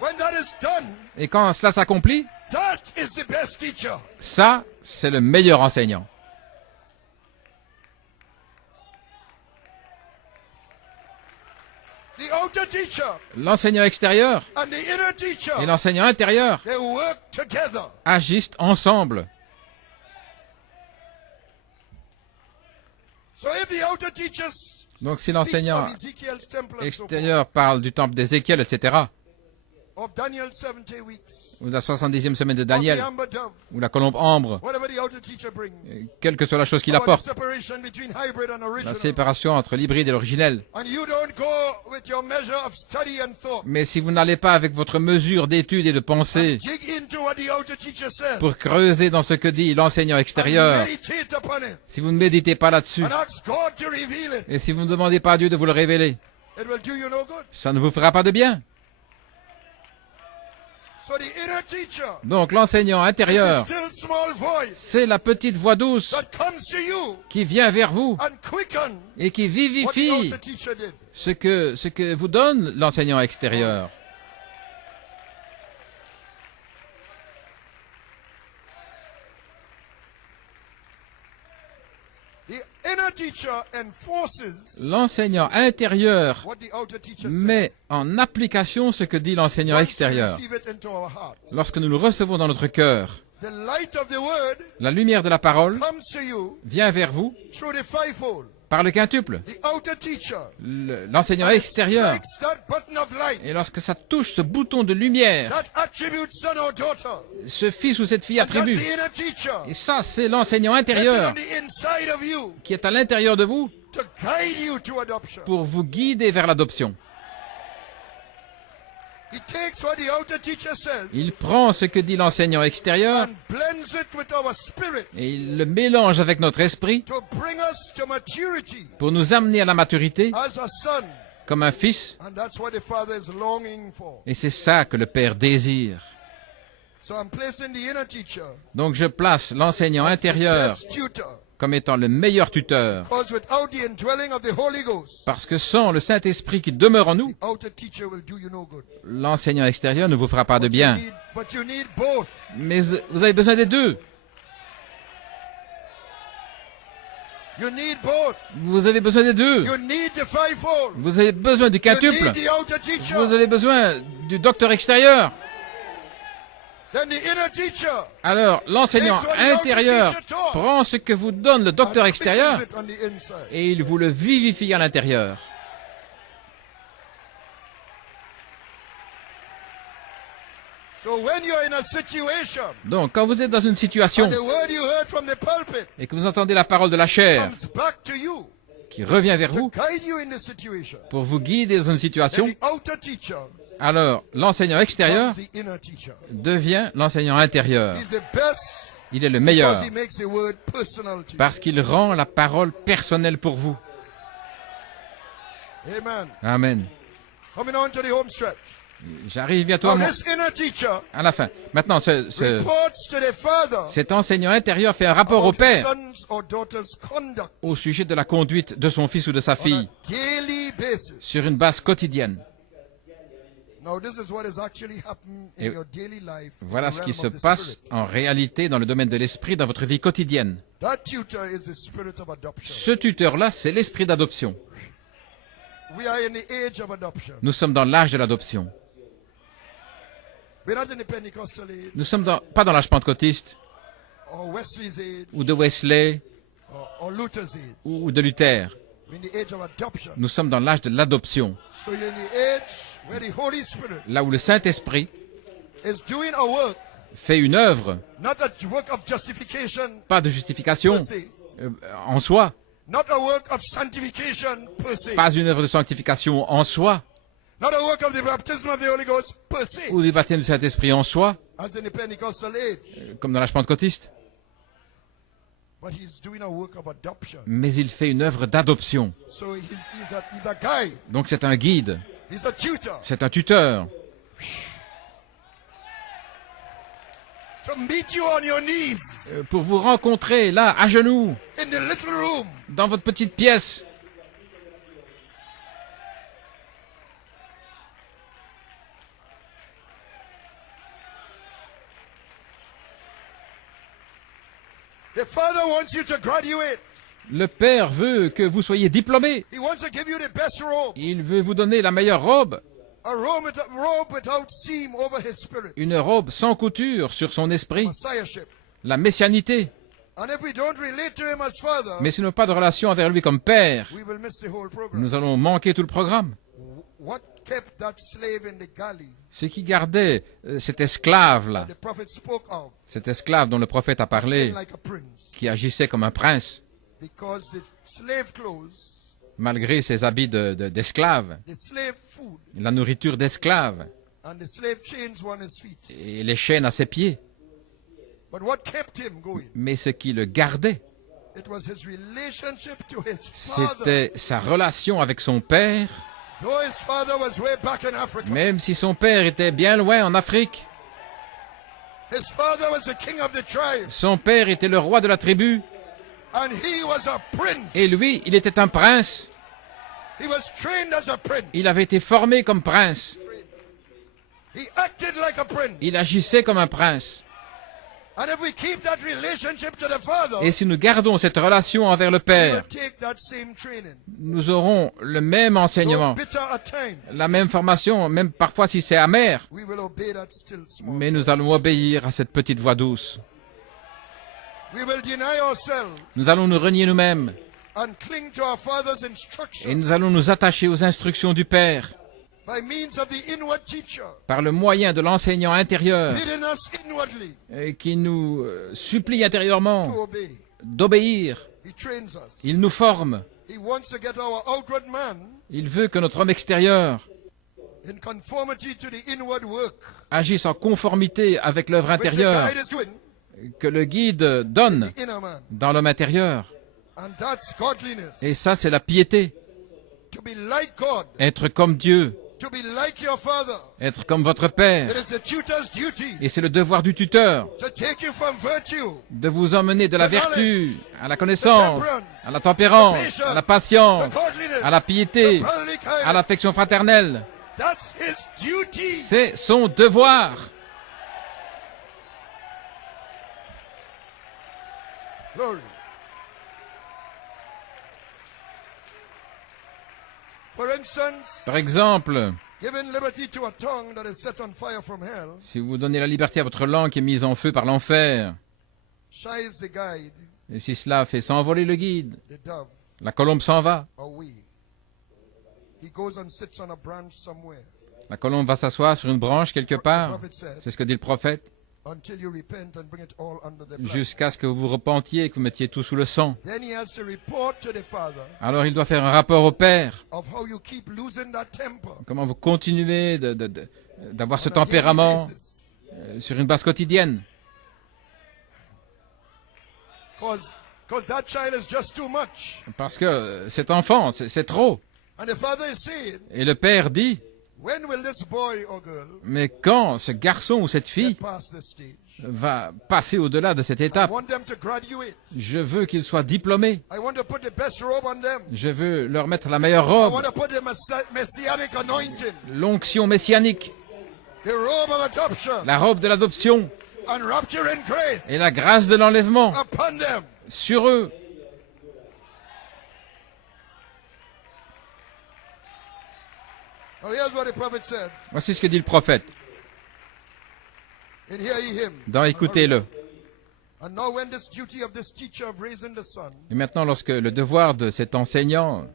When that is done, Et quand cela s'accomplit, that is the best teacher. ça, c'est le meilleur enseignant. The outer teacher L'enseignant extérieur and the inner teacher, et l'enseignant intérieur they work together. agissent ensemble. So if the outer teacher Donc si speaks l'enseignant of Ezekiel's temple and so extérieur parle du temple d'Ézéchiel, etc., forth, of Daniel's 70 weeks, ou de la 70e semaine de of Daniel, the amber dove, ou la colombe ambre, whatever the outer teacher brings, quelle que soit la chose qu'il about the apporte, separation between hybrid and la original. séparation entre l'hybride et l'originel. And you don't go with your measure of study and thought. Mais si vous n'allez pas avec votre mesure d'étude et de pensée Dig into what the outer teacher says. pour creuser dans ce que dit l'enseignant And extérieur, meditate upon it. si vous ne méditez pas là-dessus, And ask God to reveal it. et si vous ne demandez pas à Dieu de vous le révéler, It will do you no good. ça ne vous fera pas de bien. So the inner teacher Donc l'enseignant is a intérieur, still small voice c'est la petite voix douce that comes to you qui vient vers vous and quicken et qui what the vivifie outer teacher did. ce que vous donne l'enseignant extérieur. The inner teacher enforces L'enseignant intérieur what the outer teacher said. met en application ce que dit l'enseignant Once we extérieur. receive it into our hearts, Lorsque nous le recevons dans notre cœur, the light of the word la lumière de la parole comes to you vient vers vous through the fivefold. par le quintuple, The outer teacher. l'enseignant And it extérieur. strikes that button of light, Et lorsque ça touche ce bouton de lumière, that attribute son or daughter. ce fils ou cette fille And that's attribue. the inner teacher. Et ça, c'est l'enseignant That's intérieur on the inside of you qui est à l'intérieur de vous to guide you to adoption. pour vous guider vers l'adoption. He takes what the outer teacher says Il prend ce que dit l'enseignant extérieur and blends it with our spirit et il le mélange avec notre esprit to bring us to maturity pour nous amener à la maturité as a son. comme un fils. And that's what the Father is longing for. Et c'est ça que le Père désire. So I'm placing the inner teacher Donc je place l'enseignant as the intérieur best tutor. comme étant le meilleur tuteur. Because without the indwelling of the Holy Ghost, Parce que sans le Saint-Esprit qui demeure en nous, the outer teacher will do you no good. l'enseignant extérieur ne vous fera pas de bien. But you need both. Mais vous avez besoin des deux. You need both. Vous avez besoin des deux. You need the fivefold. Vous avez besoin du You quintuple. need the outer teacher. Vous avez besoin du docteur extérieur. Then the inner teacher Alors, l'enseignant intérieur prend ce que vous donne le docteur and extérieur quickens it on the inside. et il vous le vivifie à l'intérieur. So when you're in a situation Donc, quand vous êtes dans une situation and the word you heard from the pulpit et que vous entendez la parole de la chair comes back to you qui revient vers to vous guide you in the situation, pour vous guider dans une situation, then the outer teacher alors l'enseignant extérieur becomes the inner teacher. devient l'enseignant intérieur. He's the best Il est le meilleur because he makes the word personal to you. parce qu'il rend la parole personnelle pour vous. Amen. Amen. Coming on to the home stretch. J'arrive bientôt Now this inner teacher à la fin. Maintenant, reports to the father cet enseignant intérieur fait un rapport au about his père son's or daughter's conduct au sujet de la conduite de son fils ou de sa on a fille daily basis. sur une base quotidienne. Now this is what is actually happening in Et your daily life. in Voilà the ce qui realm se of the passe spirit. en réalité dans le domaine de l'esprit dans votre vie quotidienne. That tutor is the spirit of adoption. Ce tuteur-là, c'est l'esprit d'adoption. We are in the age of adoption. Nous sommes dans l'âge de l'adoption. We're not in the Pentecostal age Nous sommes pas dans l'âge pentecôtiste or Wesley's age ou de Wesley or Luther's age. ou de Luther. We're in the age of adoption. Nous sommes dans l'âge de l'adoption, So you're in the age where the Holy Spirit là où le Saint-Esprit is doing a work, fait une œuvre, not a work of justification pas de justification per se, en soi, Not a work of sanctification per se. Pas une œuvre de sanctification en soi, Not a work of the baptism of the Holy Ghost per se. ou du baptême du Saint-Esprit en soi, As in the Pentecostal age. comme dans l'âge pentecôtiste. But he's doing a work of adoption. Mais il fait une œuvre d'adoption. So he's a guide. Donc c'est un guide, He's a tutor. c'est un tuteur. To meet you on your knees Pour vous rencontrer là, à genoux, in the little room. dans votre petite pièce. The Father wants you to graduate. Le Père veut que vous soyez diplômés. He wants to give you the best robe. Il veut vous donner la meilleure robe. A robe without seam over his spirit. Une robe sans couture sur son esprit. Messiahship. La messianité. And if we don't relate to him as Father, Mais si nous n'avons pas de relation envers lui comme Père, we will miss the whole program. nous allons manquer tout le programme. What kept that slave in the galley Ce qui gardait cet esclave-là, the prophet spoke of, cet esclave dont le prophète a parlé, acting like a prince? qui agissait comme un prince, Because the slave clothes, malgré ses habits d'esclave, the slave food, la nourriture d'esclave and the slave chains were on his feet. et les chaînes à ses pieds. But what kept him going? Mais ce qui le gardait, It was his relationship to his father. c'était sa relation avec son père, Though his father was way back in Africa, même si son père était bien loin en Afrique. his father was the king of the tribe, Son père était le roi de la tribu, and he was a prince. et lui, il était un prince. He was trained as a prince. Il avait été formé comme prince. He acted like a prince. Il agissait comme un prince. And if we keep that relationship to the father, Et si nous gardons cette relation envers le we will Père, take that same training. nous aurons le même Though enseignement, bitter at times, la même formation, même parfois si c'est amer, we will obey that still small. mais nous allons obéir à cette petite voix douce. We will deny ourselves Nous allons nous renier nous-mêmes and cling to our father's et instruction nous allons nous attacher aux instructions du Père by means of the inward teacher, par le moyen de l'enseignant intérieur leading us inwardly qui nous supplie intérieurement to obey. d'obéir. He trains us. Il nous forme. He wants to get our outward man Il veut que notre homme extérieur in conformity to the inward work agisse en conformité avec l'œuvre which the intérieure guide is doing, que le guide donne the inner man. dans l'homme intérieur. And that's godliness. Et ça, c'est la piété. To be like God, Être comme Dieu, to be like your father. être comme votre Père. It is the tutor's duty Et c'est le devoir du tuteur to take you from virtue de vous emmener de la vertu à la connaissance, à la tempérance, à la to patience, godliness, à la to piété, brotherly kindness. à l'affection fraternelle. That's his duty. C'est son devoir. Glory. For instance, Par exemple, giving liberty to a tongue that is set on fire from hell si vous donnez la liberté à votre langue qui est mise en feu par l'enfer, shies the guide, et si cela fait s'envoler le guide, the dove, la colombe s'en va. away. He goes and sits on a branch somewhere. La colombe va s'asseoir sur une branche quelque The part. prophet said, C'est ce que dit le prophète. until you repent and bring it all under the blood. Jusqu'à ce que vous vous repentiez et que vous mettiez tout sous le sang. Then he has to report to the Father Alors il doit faire un rapport au Père. of how you keep losing that temper Comment vous continuez d'avoir ce on a daily tempérament basis. sur une base quotidienne. Because that child is just too much. Parce que cet enfant, c'est trop. And the Father is saying, Et le Père dit, when will this boy or girl mais quand ce garçon ou cette get fille past this stage? va passer au-delà de cette I étape, want them to graduate. je veux qu'il soit diplômé. I want to put the best robe on them. Je veux leur mettre la meilleure I want robe, to put the messianic anointing, l'onction messianique, the robe of adoption, la robe de l'adoption and rapture in grace et la grâce de l'enlèvement upon them. sur eux. Now here's what the prophet said. Voici ce que dit le prophète. And hear ye him. Dans Écoutez-le. And now when this duty of this teacher of raising the son Et maintenant, lorsque le devoir de cet enseignant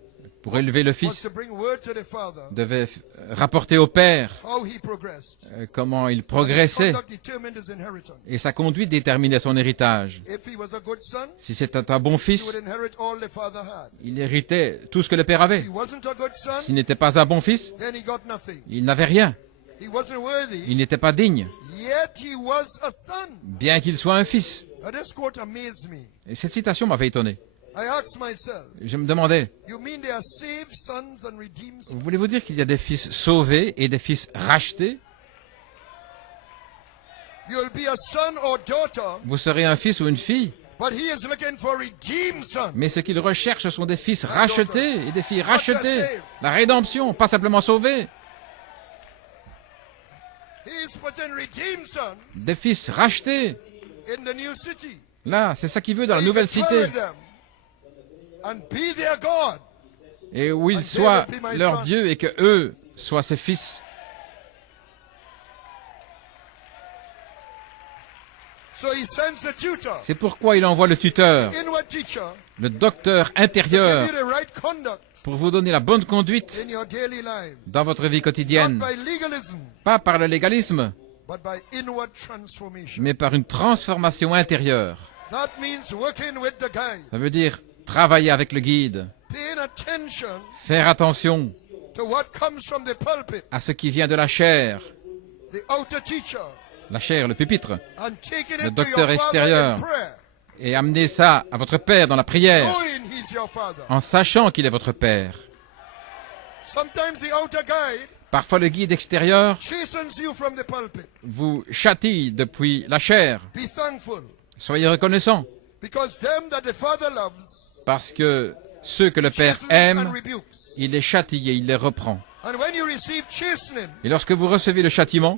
pour élever le was fils, to bring word to the father devait rapporter au père how he progressed. comment il And his progressait, conduct determined his inheritance. et sa conduite déterminait son héritage. If he was a good son, Si c'était un bon he fils, would inherit all the father had. il héritait tout ce que le père avait. If he wasn't a good son, S'il n'était pas un bon fils, then he got nothing. il n'avait rien. He wasn't worthy, Il n'était pas digne, yet he was a son. bien qu'il soit un fils. Now this quote amazed me. Et cette citation m'avait étonné. I asked myself, Je me demandais, you mean they are saved sons and redeemed sons? voulez-vous dire qu'il y a des fils sauvés et des fils rachetés? You'll be a son or daughter, Vous serez un fils ou une fille, but he is looking for redeemed sons. mais ce qu'il recherche, ce sont des fils rachetés et des filles rachetées. La rédemption, pas simplement sauvés. He's putting redeemed sons Des fils rachetés. in the new city. Là, c'est ça qu'il veut dans la He nouvelle can cité. dwell with them and be their God. Et où ils soient leur Dieu et que eux soient ses fils. So he sends a tutor, C'est pourquoi il envoie le tuteur, inward teacher, le docteur to intérieur, give you the right conduct pour vous donner la bonne conduite in your daily life. dans votre vie Not quotidienne. by legalism, Pas par le légalisme, but by inward transformation. mais par une transformation intérieure. That means working with the guide, Ça veut dire travailler avec le guide, paying attention faire attention to what comes from the pulpit, à ce qui vient de la chair, the outer teacher, le pupitre, and taking Le it to docteur your father extérieur. in prayer, et amener ça à votre Père dans la prière, knowing he's your father. en sachant qu'il est votre Père. Sometimes the outer guide Parfois le guide extérieur chastens you from the pulpit. vous châtie depuis la chair. Be thankful, Soyez reconnaissants, because them that the father loves, parce que ceux que le Père chastens and aime, rebukes. il les châtie et il les reprend. And when you receive chastening, Et lorsque vous recevez le châtiment,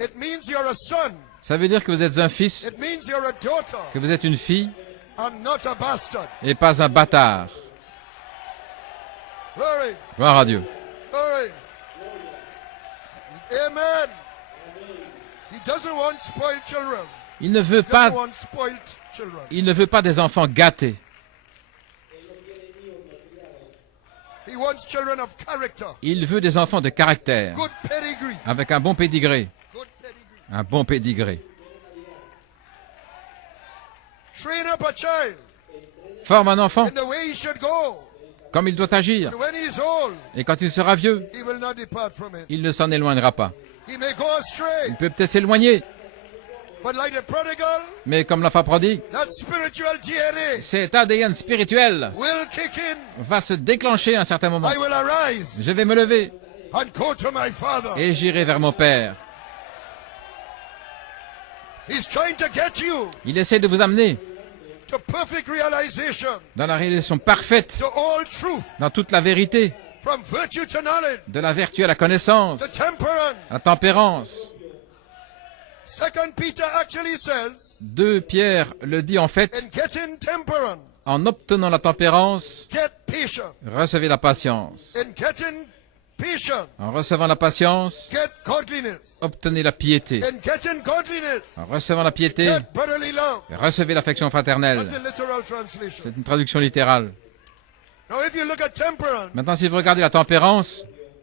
it means you're a son, ça veut dire que vous êtes un fils, it means you're a daughter, que vous êtes une fille and not a bastard. et pas un bâtard. Glory, Gloire à Dieu. glory. Amen. He doesn't want spoiled children. Il ne veut He pas, doesn't want spoiled children. il ne veut pas des enfants gâtés. He wants children of character, Il veut des enfants de caractère, good pedigree, avec un bon pédigré. good pedigree. Un bon pédigré. Train up a child Forme un enfant in the way he should go. comme il doit agir. And when he's old, Et quand il sera vieux, he will not depart from it. il ne s'en éloignera pas. He may go astray, Il peut peut-être s'éloigner, but like the prodigal, mais comme l'enfant prodigue, that spiritual DNA cet ADN spirituel will kick in. va se déclencher à un certain moment. I will arise Je vais me lever and go to my father. et j'irai vers mon Père. He's trying to get you Il essaie de vous amener to perfect realization, dans la réalisation parfaite, to all truth, dans toute la vérité, from virtue to knowledge, de la vertu à la connaissance, to temperance. à la tempérance. 2 Peter actually says, 2 Pierre le dit en fait, in getting temperance, en obtenant la tempérance, get patience. recevez la patience. In getting patience, En recevant la patience, get godliness. obtenez la piété. In getting godliness, En recevant la piété, get brotherly love. recevez l'affection fraternelle. That's a literal translation. C'est une traduction littérale. Now, if you look at temperance, Maintenant, si vous regardez la tempérance,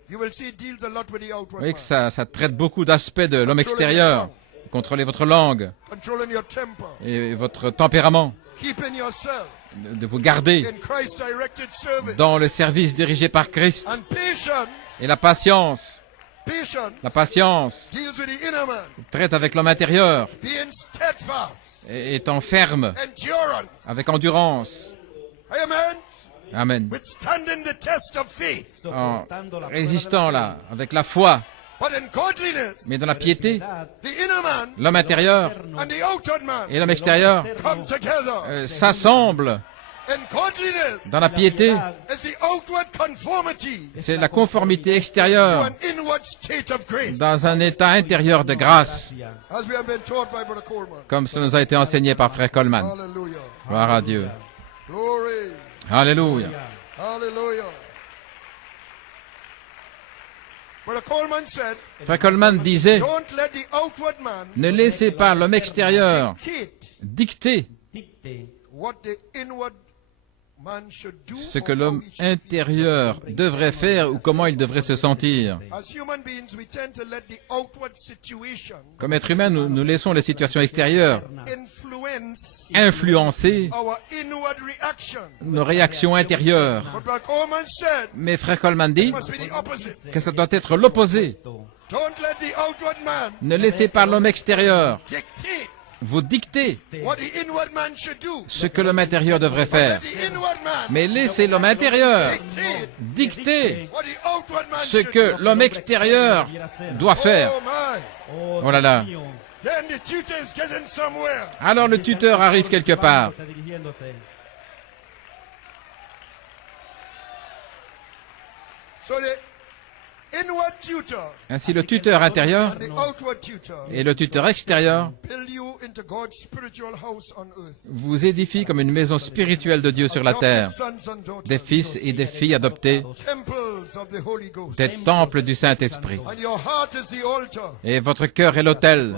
you will see it deals a lot with the vous outward voyez man. que ça traite beaucoup d'aspects de l'homme extérieur. Contrôlez votre langue Controlling your temper, et votre tempérament, keeping yourself de vous garder in Christ-directed service. dans le service dirigé par Christ. And patience, Et la patience patience deals with the inner man, traite avec l'homme intérieur, being steadfast, et étant ferme, endurance. avec endurance. Amen. Amen. Withstanding the test of faith. En résistant là, avec la foi, But in godliness, mais dans la piété, the inner man l'homme intérieur and the outward man et l'homme extérieur come together. s'assemblent. In godliness Dans la piété, is the outward conformity c'est la conformité to extérieure an inward state of grace. dans un état intérieur de grâce, As we have been taught by Brother Coleman. comme cela nous a été enseigné par Frère Coleman. Hallelujah. Gloire à Dieu. Glory. Alléluia. Hallelujah. Brother Coleman said, Frère Coleman disait, don't let the outward man ne laissez pas l'homme extérieur dictate dicter what the inward man should do ce or que how l'homme he should feel. intérieur devrait faire ou comment il devrait se sentir. As human beings, we tend to let the outward situation Comme être humain, nous laissons les situations extérieures influence influencer our inward reaction. nos réactions intérieures. But like Coleman said, Mais Frère Coleman dit it must be the opposite. que ça doit être l'opposé. Don't let the outward man Ne laissez pas l'homme extérieur dictate vous dicter what the inward man should do. ce que l'homme intérieur devrait faire. Let the inward man Mais laissez l'homme intérieur dictate dicter what the outward man ce should que do. l'homme extérieur doit faire. Oh my. Oh là là. Then the tutor is getting somewhere. Alors le tuteur arrive quelque part. So the inward tutor Ainsi le tuteur intérieur and the outward tutor et le tuteur extérieur build you into God's spiritual house on earth. vous édifient comme une maison spirituelle de Dieu sur la terre. Adopted sons and daughters, Des fils et des filles adoptés, temples of the Holy Ghost. des temples du Saint-Esprit. And your heart is the altar, Et votre cœur est l'autel,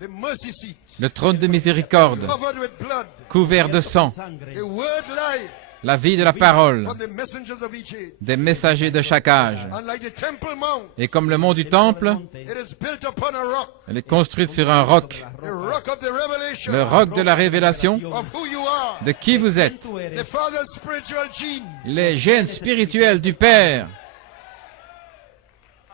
the mercy seat, le trône de miséricorde, covered with blood, couvert de sang, the word life la vie de la parole, from the messengers of each age. des messagers de chaque âge. And like the temple mount, Et comme le mont du Temple, it is built upon a rock, elle est construite sur un roc, the rock of the revelation le roc de la révélation of who you are, de qui vous êtes, the Father's spiritual genes. les gènes spirituels du Père.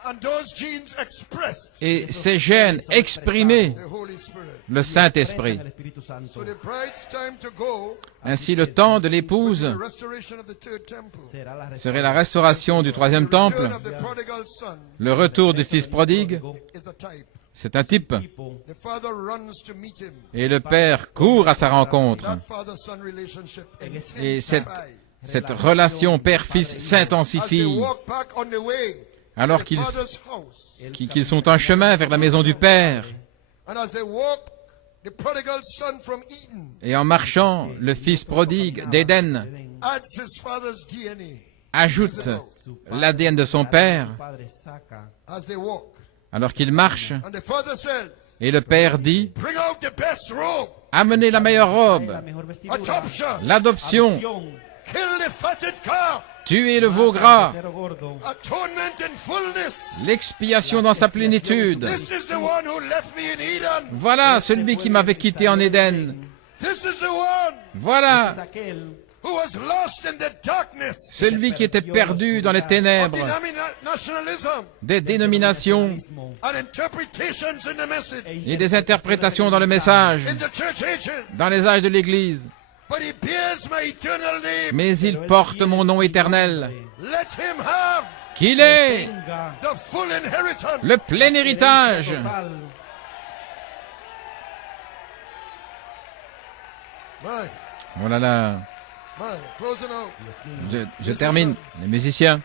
And those genes expressed Et ces gènes exprimés, the Holy Spirit. le Saint-Esprit. So the bride's time to go, Ainsi le temps de l'épouse the restoration of the third temple, serait la restauration du troisième temple, return of the prodigal son le retour du fils prodigue, is a type. c'est un type, The father runs to meet him. et le Père court à sa rencontre. That father-son relationship Et cette intensifies. relation père-fils As they s'intensifie walk back on the way alors to the qu'ils father's house, qu'ils sont en chemin vers la maison du Père. and as they walk, the prodigal son from Eden Et en marchant, le fils prodigue d'Éden adds his father's DNA. ajoute l'ADN de son père As they walk, alors qu'il marche. and the father says, Et le père dit, "Bring out the best robe, amenez la meilleure robe, adoption, l'adoption, kill the fatted calf, tuez le veau gras, atonement in fullness. l'expiation dans sa plénitude. This is the one who left me in Eden. Voilà celui qui m'avait quitté en Éden. This is the one Voilà who was lost in the darkness celui qui était perdu dans les of ténèbres denominationalism des dénominations and interpretations in the message et des interprétations dans le message, in the church ages. dans les âges de l'Église. But he bears my eternal name. Mais il porte mon nom éternel, Let him have qu'il est the full inheritance. le plein héritage. My, Oh là là, closing out. je termine. Les musiciens.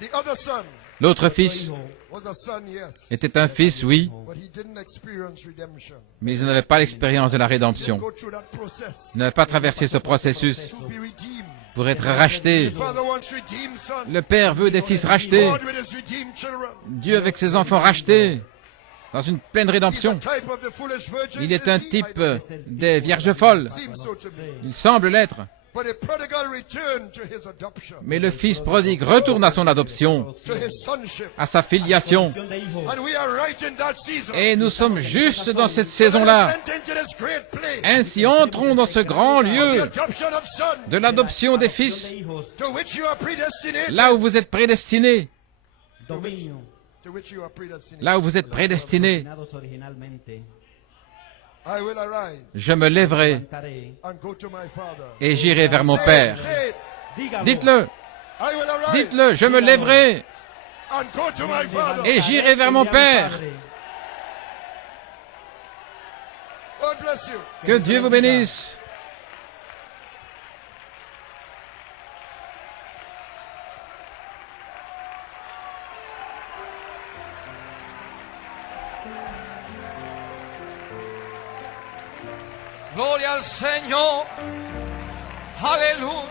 The other son L'autre fils was a son, yes, était un fils, oui, but he didn't experience redemption. mais il n'avait pas l'expérience de la rédemption. Go through that process Il n'avait pas traversé ce processus to be redeemed. pour être racheté. Father wants redeemed son. Le Père veut des fils rachetés, God with his redeemed children. Dieu avec ses enfants rachetés, dans une pleine He's a rédemption. type of the foolish virgin. Il est un type des vierges folles. Seems so to me. Il semble l'être. But the prodigal returned to his adoption, Mais le fils prodigue retourne à son adoption, to his sonship. à sa filiation. And we are right in that season. Et nous sommes juste dans cette Let us saison-là. enter into this great place. Ainsi entrons dans ce grand The lieu adoption of son, de l'adoption des fils, to which you are predestinated. là où vous êtes prédestinés, To which you are predestinated. là où vous êtes prédestinés. I will arise Je me lèverai and go to my father. et j'irai vers mon Say it, Père. say it. Dites-le, I will arise dites-le, je me lèverai and go to my father. et j'irai vers mon Père. God bless you. Que Dieu vous bénisse. Gloria al Señor. Aleluya.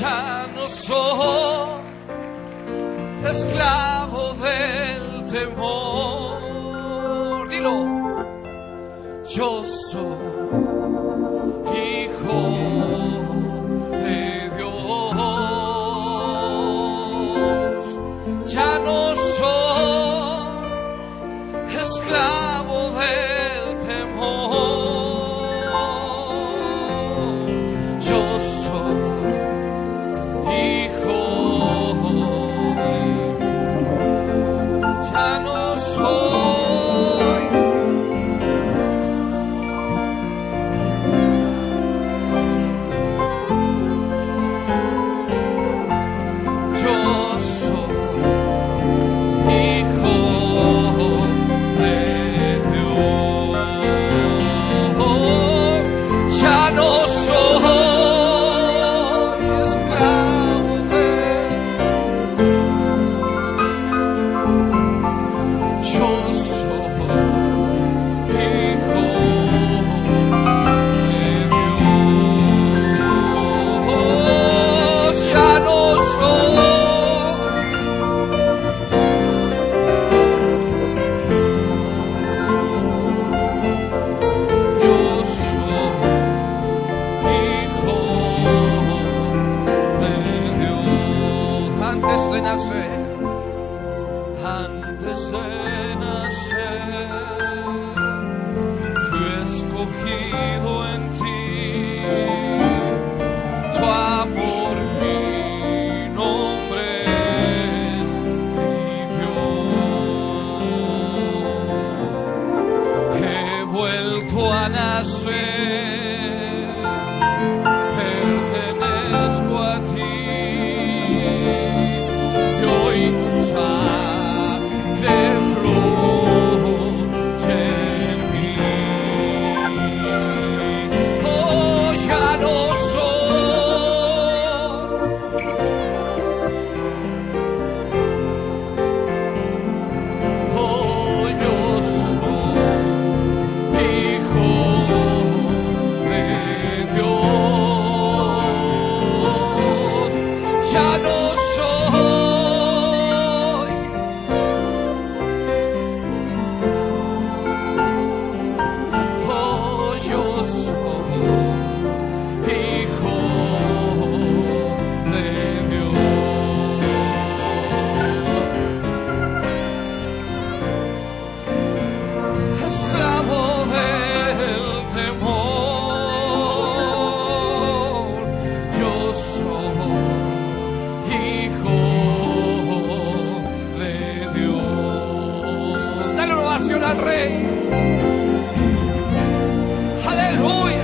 Ya no soy esclavo del temor. Dilo. Yo soy nacer, pertenezco a ti, y hoy tu sangre fluye en mí. Oh, ya no al Rey. Aleluya.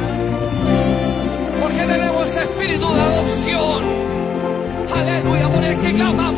Porque tenemos espíritu de adopción. Aleluya. Por el que clamamos.